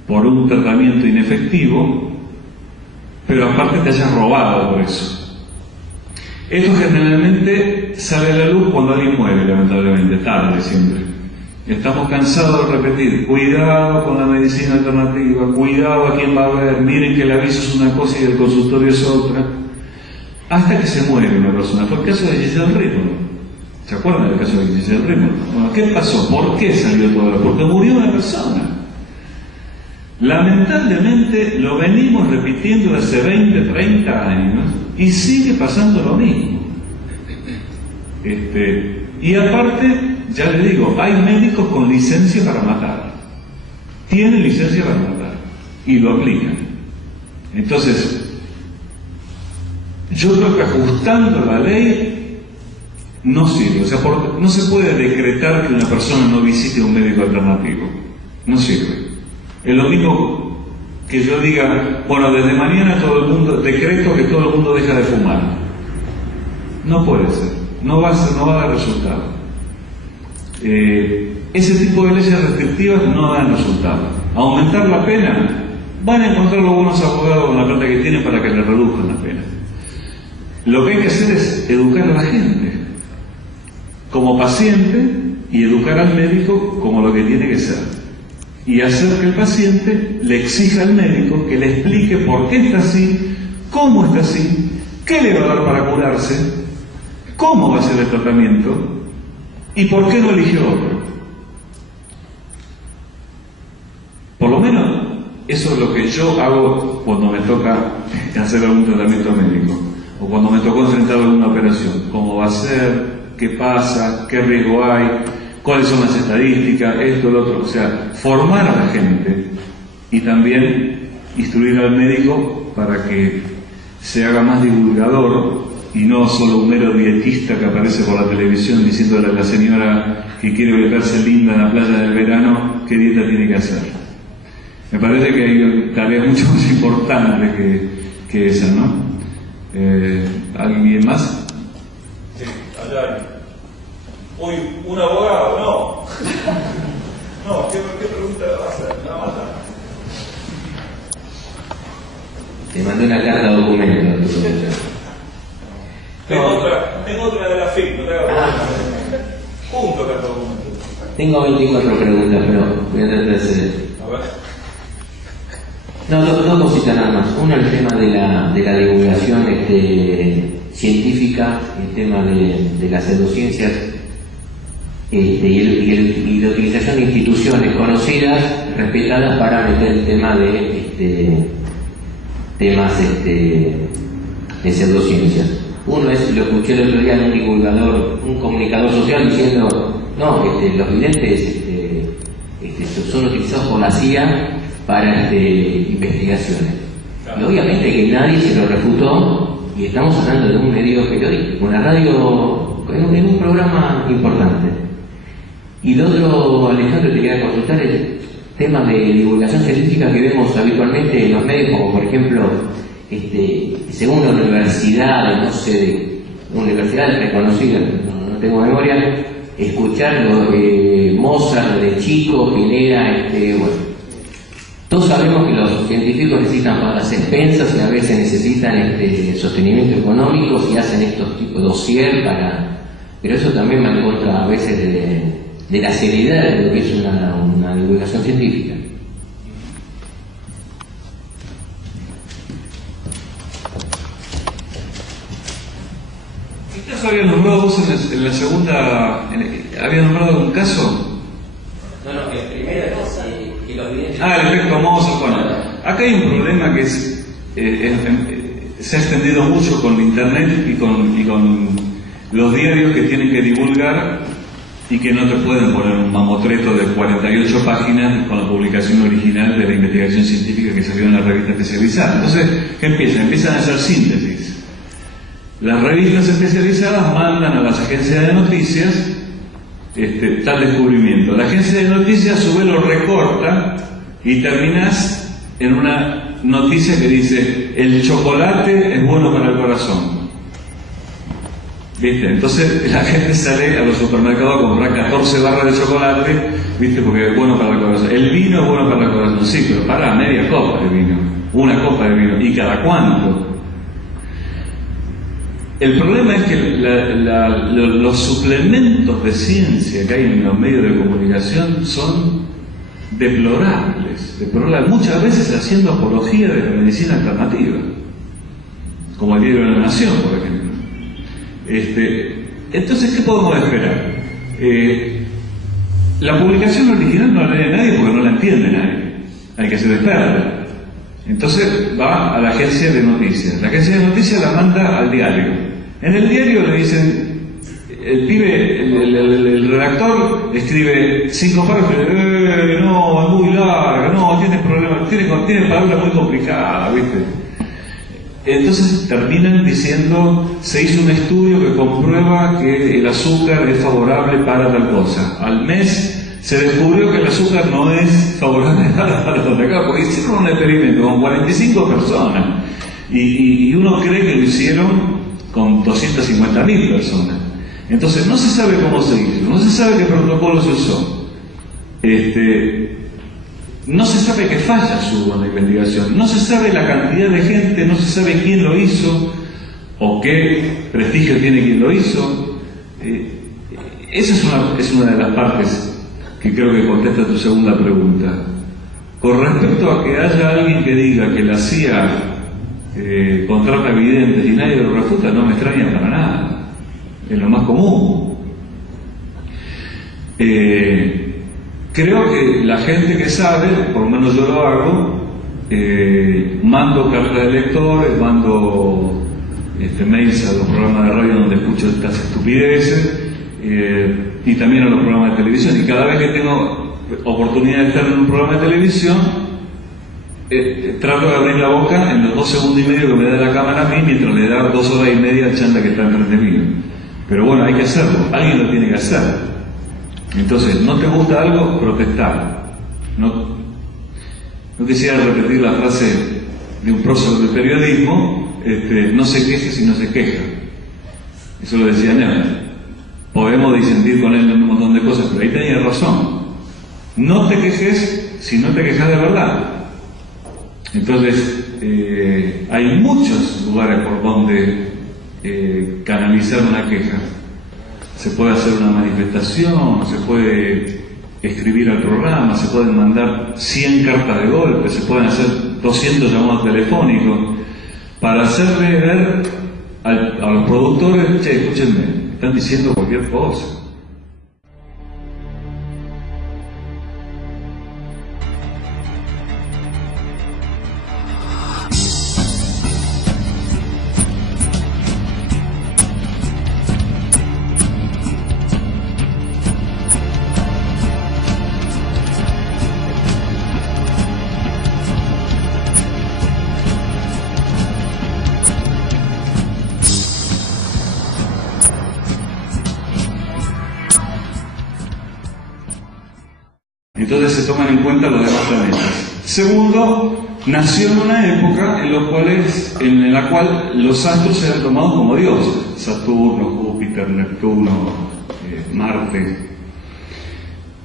por un tratamiento inefectivo, pero aparte te haya robado por eso. Esto generalmente sale a la luz cuando alguien muere, lamentablemente, tarde siempre. Estamos cansados de repetir, cuidado con la medicina alternativa, cuidado a quién va a ver, miren que el aviso es una cosa y el consultorio es otra, hasta que se muere una persona. Fue el caso de Giselle Rímolo. ¿Se acuerdan del caso de Giselle Rímolo? Bueno, ¿qué pasó? ¿Por qué salió todo esto? Porque murió una persona. Lamentablemente lo venimos repitiendo hace 20, 30 años y sigue pasando lo mismo. Y aparte, ya le digo, hay médicos con licencia para matar. Tienen licencia para matar y lo aplican. Entonces, yo creo que ajustando la ley no sirve. O sea, no se puede decretar que una persona no visite un médico alternativo. No sirve. Es lo mismo que yo diga, bueno, desde mañana todo el mundo, decreto que todo el mundo deja de fumar. No puede ser. No va a dar resultado. Ese tipo de leyes restrictivas no dan resultado. Aumentar la pena, van a encontrar los buenos abogados con la plata que tienen para que le reduzcan la pena. Lo que hay que hacer es educar a la gente como paciente y educar al médico como lo que tiene que ser, y hacer que el paciente le exija al médico que le explique por qué está así, cómo está así, qué le va a dar para curarse, cómo va a ser el tratamiento y por qué no eligió otro. Por lo menos eso es lo que yo hago cuando me toca hacer algún tratamiento médico o cuando me tocó enfrentar alguna operación. ¿Cómo va a ser? ¿Qué pasa? ¿Qué riesgo hay? ¿Cuáles son las estadísticas? Esto, lo otro. O sea, formar a la gente y también instruir al médico para que se haga más divulgador y no solo un mero dietista que aparece por la televisión diciéndole a la señora que quiere verse linda en la playa del verano qué dieta tiene que hacer. Me parece que hay tareas mucho más importantes que esa, ¿no? ¿Alguien más? Sí, allá hay. Uy, ¿un abogado? No. No, ¿qué pregunta va a hacer? No, no. Te mandé una carta de documento. Tengo otra de la FIC, no te hagas problema. Punto carta de documento. Tengo 24 preguntas, pero voy a tratar de hacer. A ver. No, dos cositas nada más. Uno, el tema de la divulgación científica, el tema de las pseudociencias y la utilización de instituciones conocidas, respetadas, para meter el tema de temas de pseudociencias. Uno es, lo escuché el otro día en un divulgador, un comunicador social diciendo, no, los videntes son utilizados por la CIA para investigaciones. Y obviamente que nadie se lo refutó, y estamos hablando de un medio periodístico, una radio, en un programa importante. Y lo otro, Alejandro, te quería consultar el tema de divulgación científica que vemos habitualmente en los medios, como por ejemplo, según una universidad, no sé, una universidad reconocida, no tengo memoria, escuchar Mozart de chico, Pineda, bueno. Todos sabemos que los científicos necesitan pagas expensas y a veces necesitan sostenimiento económico y hacen estos tipos de dossier pero eso también va en contra a veces de la seriedad de lo que es una divulgación científica. ¿Qué había nombrado vos en la segunda? ¿Había nombrado un caso? No, el primero es que los videntes... El efecto Mozart. Bueno, acá hay un problema que se ha extendido mucho con internet y con los diarios que tienen que divulgar y que no te pueden poner un mamotreto de 48 páginas con la publicación original de la investigación científica que salió en la revista especializada. Entonces, ¿qué empiezan? Empiezan a hacer síntesis. Las revistas especializadas mandan a las agencias de noticias tal descubrimiento. La agencia de noticias a su vez lo recorta data y terminás en una noticia que dice: el chocolate es bueno para el corazón. ¿Viste? Entonces la gente sale a los supermercados a comprar 14 barras de chocolate, ¿viste? Porque es bueno para el corazón. El vino es bueno para el corazón, sí, pero para media copa de vino, una copa de vino. ¿Y cada cuánto? El problema es que los suplementos de ciencia que hay en los medios de comunicación son deplorables, muchas veces haciendo apología de la medicina alternativa, como el Diario de la Nación, por ejemplo. Entonces, ¿qué podemos esperar? La publicación original no la lee nadie porque no la entiende nadie, hay que ser experto. Entonces va a la agencia de noticias, la agencia de noticias la manda al diario. En el diario le dicen, el redactor escribe 5 párrafos, no, es muy larga, no, tiene problemas, tiene palabras muy complicadas, ¿viste? Entonces terminan diciendo: se hizo un estudio que comprueba que el azúcar es favorable para tal cosa. Al mes se descubrió que el azúcar no es favorable para tal cosa, porque hicieron un experimento con 45 personas y uno cree que lo hicieron con 250.000 personas. Entonces no se sabe cómo se hizo, no se sabe qué protocolo se usó, no se sabe qué fallas hubo en la investigación, no se sabe la cantidad de gente, no se sabe quién lo hizo o qué prestigio tiene quien lo hizo. Esa es una de las partes que creo que contesta tu segunda pregunta. Con respecto a que haya alguien que diga que la CIA contrata videntes y nadie lo refuta, no me extraña para nada, es lo más común. Creo que la gente que sabe, por lo menos yo lo hago, mando cartas de lectores, mando mails a los programas de radio donde escucho estas estupideces, y también a los programas de televisión, y cada vez que tengo oportunidad de estar en un programa de televisión, trato de abrir la boca en los 2 segundos y medio que me da la cámara a mí, mientras le da 2 horas y media al chanda que está enfrente mío. Pero bueno, hay que hacerlo, alguien lo tiene que hacer. Entonces, ¿no te gusta algo? Protestar. No quisiera repetir la frase de un prócer del periodismo, no se queje si no se queja. Eso lo decía Neumann. Podemos disentir con él en un montón de cosas, pero ahí tenía razón. No te quejes si no te quejas de verdad. Entonces, hay muchos lugares por donde canalizar una queja. Se puede hacer una manifestación, se puede escribir al programa, se pueden mandar 100 cartas de golpe, se pueden hacer 200 llamados telefónicos para hacerle ver a los productores: che, escúchenme, están diciendo cualquier cosa. Entonces se toman en cuenta los demás planetas. Segundo, nació en una época en la cual los astros eran tomados como dioses: Saturno, Júpiter, Neptuno, Marte.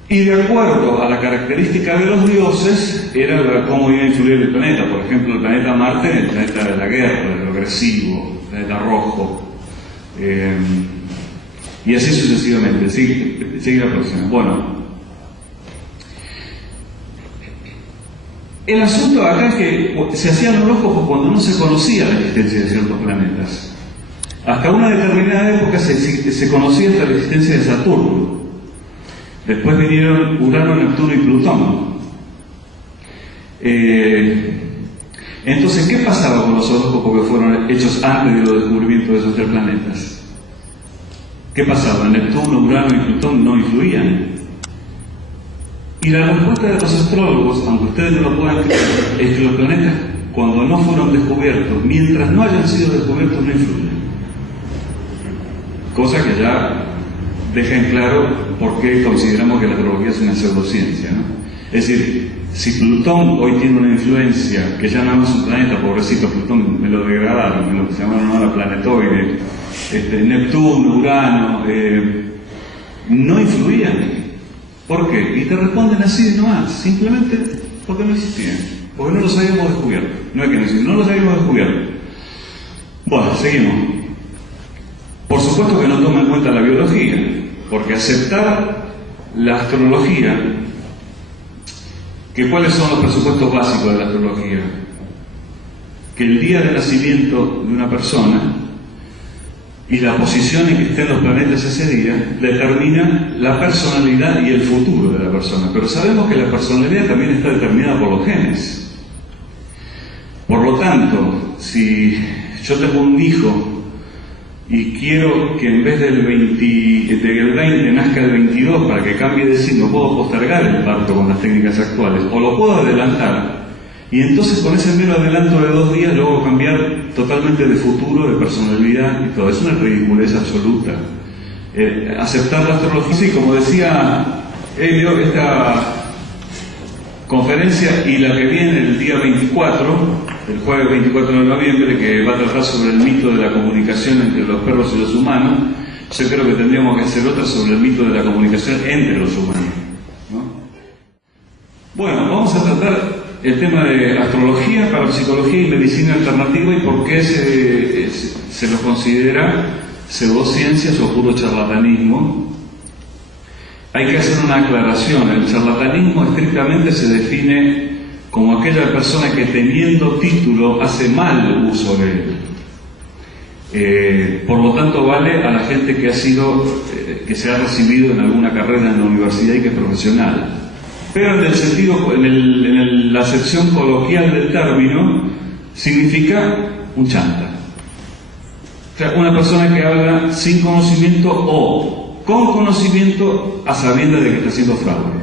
Y de acuerdo a la característica de los dioses, era cómo iba a influir el planeta. Por ejemplo, el planeta Marte, el planeta de la guerra, de lo agresivo, el planeta rojo. Y así sucesivamente. Sigue la próxima. Bueno. El asunto acá es que se hacían horóscopos cuando no se conocía la existencia de ciertos planetas. Hasta una determinada época se conocía hasta la existencia de Saturno. Después vinieron Urano, Neptuno y Plutón. Entonces, ¿qué pasaba con los horóscopos que fueron hechos antes de los descubrimientos de esos 3 planetas? ¿Qué pasaba? Neptuno, Urano y Plutón no influían. Y la respuesta de los astrólogos, aunque ustedes no lo puedan creer, es que los planetas, cuando no fueron descubiertos, mientras no hayan sido descubiertos, no influyen. Cosa que ya deja en claro por qué consideramos que la astrología es una pseudociencia, ¿no? Es decir, si Plutón hoy tiene una influencia, que ya no es un planeta, pobrecito Plutón, me lo degradaron, me lo llamaron ahora planetoide, Neptuno, Urano, no influían. ¿Por qué? Y te responden así nomás, simplemente porque no existían, porque no los habíamos descubierto. No hay que decir, no los habíamos descubierto. Bueno, seguimos. Por supuesto que no toma en cuenta la biología, porque aceptar la astrología, que ¿cuáles son los presupuestos básicos de la astrología? Que el día de nacimiento de una persona y la posición en que estén los planetas ese día determina la personalidad y el futuro de la persona. Pero sabemos que la personalidad también está determinada por los genes. Por lo tanto, si yo tengo un hijo y quiero que en vez del 20 nazca el 22 para que cambie de signo, puedo postergar el parto con las técnicas actuales, o lo puedo adelantar, y entonces con ese mero adelanto de 2 días luego cambiar totalmente de futuro, de personalidad y todo. Es una ridiculez absoluta. Aceptar la astrología, sí, como decía Elio, esta conferencia y la que viene el día 24, el jueves 24 de noviembre, que va a tratar sobre el mito de la comunicación entre los perros y los humanos, yo creo que tendríamos que hacer otra sobre el mito de la comunicación entre los humanos, ¿no? Bueno, vamos a tratar el tema de astrología, parapsicología y medicina alternativa y por qué se los considera pseudociencias o puro charlatanismo. Hay que hacer una aclaración. El charlatanismo estrictamente se define como aquella persona que teniendo título hace mal uso de él. Por lo tanto, vale a la gente que que se ha recibido en alguna carrera en la universidad y que es profesional. Pero en el sentido, en la acepción coloquial del término, significa un chanta. O sea, una persona que habla sin conocimiento o con conocimiento a sabiendas de que está haciendo fraude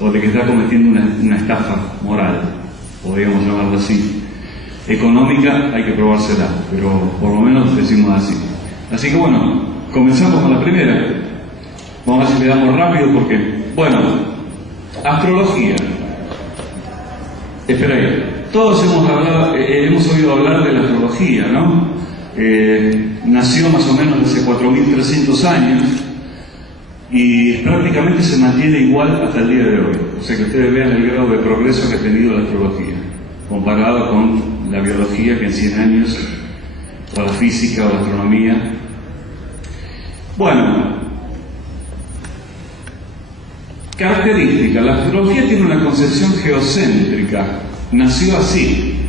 o de que está cometiendo una estafa moral, podríamos llamarlo así. Económica hay que probársela, pero por lo menos decimos así. Así que bueno, comenzamos con la primera. Vamos a ver si le damos rápido porque, bueno, astrología. Espera ahí. Todos hemos oído hablar de la astrología, ¿no? Nació más o menos hace 4.300 años y prácticamente se mantiene igual hasta el día de hoy. O sea que ustedes vean el grado de progreso que ha tenido la astrología, comparado con la biología, que en 100 años, o la física o la astronomía. Bueno, característica. La astrología tiene una concepción geocéntrica. Nació así.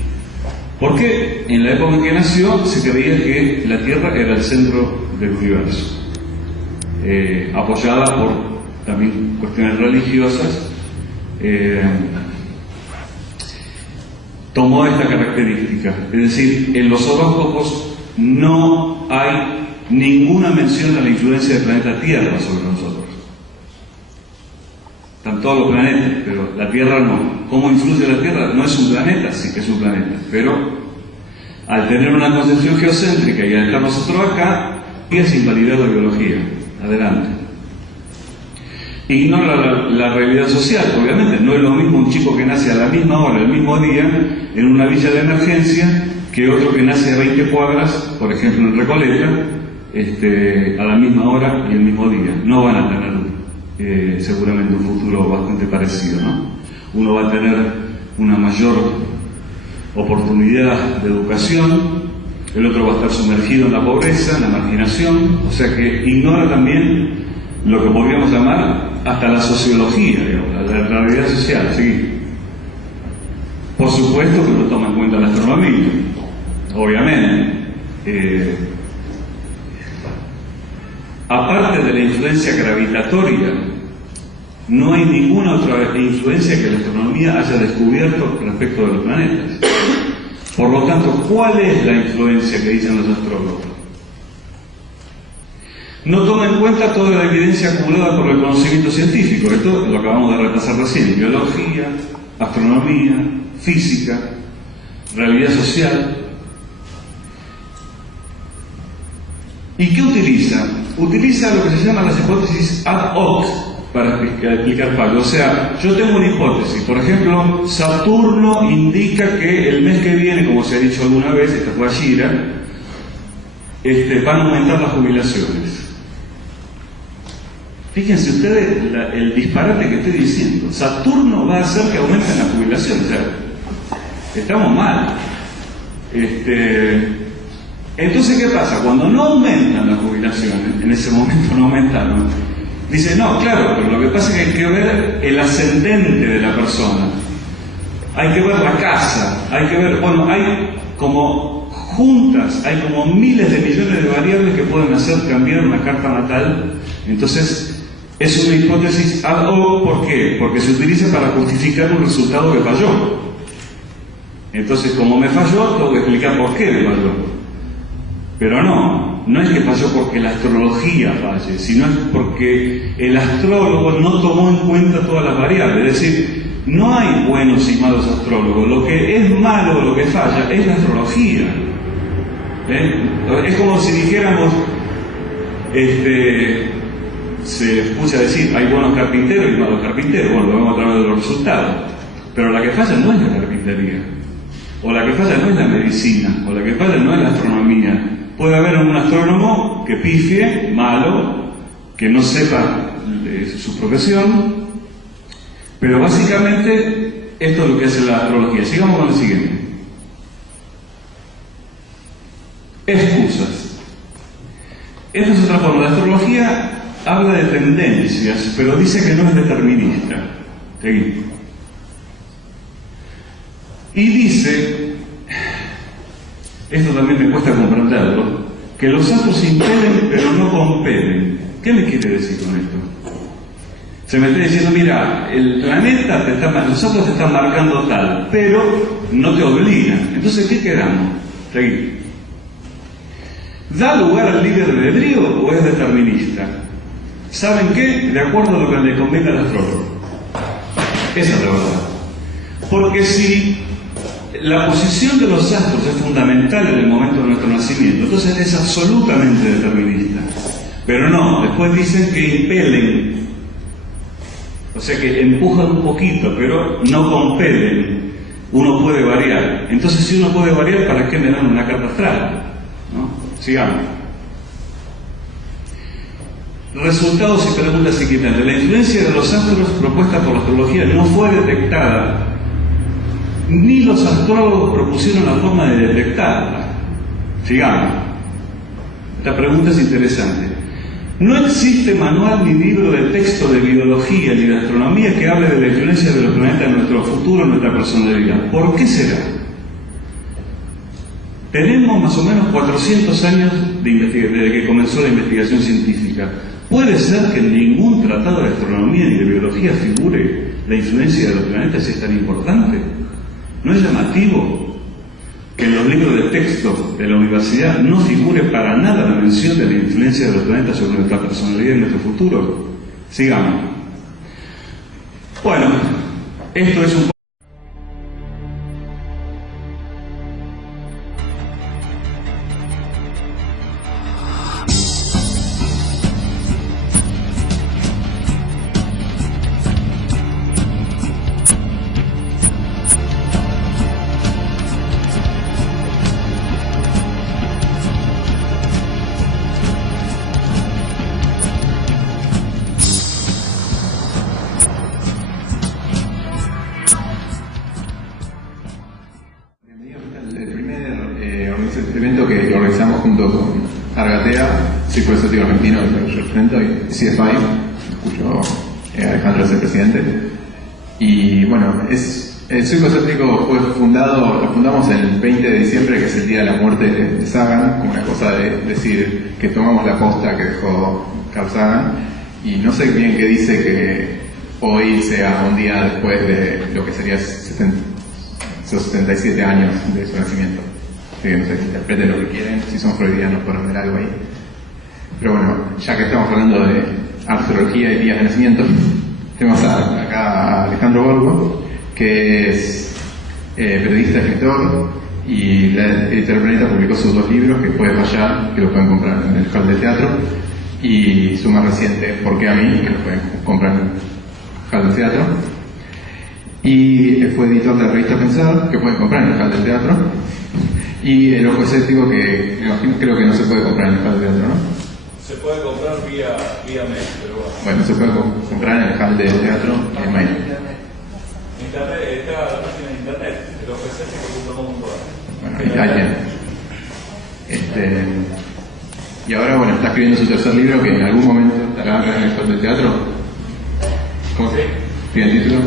Porque en la época en que nació se creía que la Tierra era el centro del universo. Apoyada por también cuestiones religiosas, tomó esta característica. Es decir, en los horóscopos no hay ninguna mención a la influencia del planeta Tierra sobre nosotros. Están todos los planetas, pero la Tierra no. ¿Cómo influye la Tierra? No es un planeta, sí que es un planeta, pero al tener una concepción geocéntrica y al estar nosotros acá, es invalidar la biología. Adelante. Ignora la realidad social, obviamente. No es lo mismo un chico que nace a la misma hora, el mismo día, en una villa de emergencia, que otro que nace a 20 cuadras, por ejemplo en Recoleta, a la misma hora y el mismo día. No van a tener seguramente un futuro bastante parecido, ¿no? Uno va a tener una mayor oportunidad de educación, el otro va a estar sumergido en la pobreza, en la marginación, o sea que ignora también lo que podríamos llamar hasta la sociología, digamos, la realidad social, ¿sí? Por supuesto que no toma en cuenta la astronomía, obviamente. Aparte de la influencia gravitatoria, no hay ninguna otra influencia que la astronomía haya descubierto respecto de los planetas. Por lo tanto, ¿cuál es la influencia que dicen los astrólogos? No toma en cuenta toda la evidencia acumulada por el conocimiento científico. Esto lo acabamos de repasar recién: biología, astronomía, física, realidad social. ¿Y qué utiliza? Utiliza lo que se llama las hipótesis ad hoc, para explicar fallo. O sea, yo tengo una hipótesis. Por ejemplo, Saturno indica que el mes que viene, como se ha dicho alguna vez, esta fue Ashira, van a aumentar las jubilaciones. Fíjense ustedes el disparate que estoy diciendo. Saturno va a hacer que aumenten las jubilaciones. O sea, estamos mal. Entonces, ¿qué pasa? Cuando no aumentan las jubilaciones, en ese momento no aumentaron, dice, no, claro, pero lo que pasa es que hay que ver el ascendente de la persona, hay que ver la casa, hay que ver, bueno, hay como juntas, hay como miles de millones de variables que pueden hacer cambiar una carta natal. Entonces, es una hipótesis ad hoc. ¿Por qué? Porque se utiliza para justificar un resultado que falló. Entonces, como me falló, tengo que explicar por qué me falló. Pero no es que falló porque la astrología falle, sino es porque el astrólogo no tomó en cuenta todas las variables. Es decir, no hay buenos y malos astrólogos. Lo que es malo, lo que falla, es la astrología. Es como si dijéramos, se escucha decir, hay buenos carpinteros y malos carpinteros. Bueno, lo vemos a través de los resultados. Pero la que falla no es la carpintería, o la que falla no es la medicina, o la que falla no es la astronomía. Puede haber un astrónomo que pifie, malo, que no sepa su profesión, pero básicamente esto es lo que hace la astrología. Sigamos con el siguiente. Excusas. Esta es otra forma. La astrología habla de tendencias, pero dice que no es determinista. Seguimos. Y dice, esto también me cuesta comprenderlo, que los astros impelen pero no compelen. ¿Qué me quiere decir con esto? Se me está diciendo, mira, el planeta los astros te están marcando tal, pero no te obligan. Entonces, ¿qué quedamos? Seguimos. ¿Da lugar al libre albedrío o es determinista? ¿Saben qué? De acuerdo a lo que le convenga al astrólogo. Esa es la verdad. Porque si la posición de los astros es fundamental en el momento de nuestro nacimiento, entonces es absolutamente determinista. Pero no, después dicen que impelen, o sea que empujan un poquito, pero no compelen. Uno puede variar. Entonces, si uno puede variar, ¿para qué me dan una carta astral? ¿No? Sigamos. Resultados y preguntas inquietantes. La influencia de los astros propuesta por la astrología no fue detectada, ni los astrólogos propusieron la forma de detectarla. Sigamos. Esta pregunta es interesante. No existe manual ni libro de texto de biología ni de astronomía que hable de la influencia de los planetas en nuestro futuro, en nuestra personalidad. ¿Por qué será? Tenemos más o menos 400 años desde que comenzó la investigación científica. ¿Puede ser que en ningún tratado de astronomía ni de biología figure la influencia de los planetas es tan importante? ¿No es llamativo que en los libros de texto de la universidad no figure para nada la mención de la influencia de los planetas sobre nuestra personalidad y nuestro futuro? Sigamos. Bueno, esto es un evento que organizamos junto con Argatea, Círculo Estético Argentino, que yo represento, y CFI, cuyo Alejandro es el presidente. Y bueno, el Círculo Estético lo fundamos el 20 de diciembre, que es el día de la muerte de Sagan, como una cosa de decir que tomamos la posta que dejó Carl Sagan. Y no sé bien qué dice que hoy sea un día después de lo que sería 77 años de su nacimiento. Que no sé, interpreten lo que quieren, si son freudianos pueden ver algo ahí. Pero bueno, ya que estamos hablando de astrología y días de nacimiento, tenemos acá a Alejandro Borgo, que es periodista, escritor, y la editorial Planeta publicó sus 2 libros, que puede fallar, que lo pueden comprar en el hall de teatro. y su más reciente, ¿Por qué a mí?, que lo pueden comprar en Hall del Teatro. Y fue editor de la revista Pensar, que pueden comprar en el Hall del Teatro. Y El Ojo Escéptico, que me imagino, creo que no se puede comprar en el Hall del Teatro, ¿no? Se puede comprar vía mail, pero bueno. Bueno, se puede comprar en el Hall del Teatro en mail. Internet, está la página de internet, el Ojo Escéptico.com.ar. Bueno, ahí tienen. Y ahora, bueno, está escribiendo su tercer libro, que en algún momento estará acá en el Hall del Teatro. ¿Cómo se tiene el título?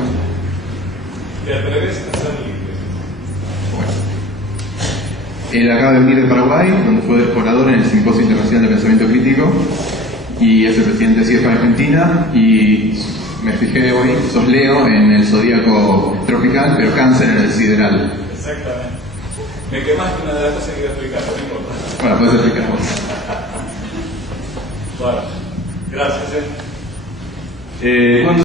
¿Te atreves a ser libre? Bueno. Él acaba de venir de Paraguay, donde fue orador en el Simposio Internacional de Pensamiento Crítico, y es el presidente de CIEFA Argentina, y me fijé hoy, sos Leo en el zodíaco tropical, pero Cáncer en el sideral. Exactamente. Me quemaste una de las cosas que iba a explicar, no importa. Bueno, puedes explicar vos. Bueno, gracias. Cuando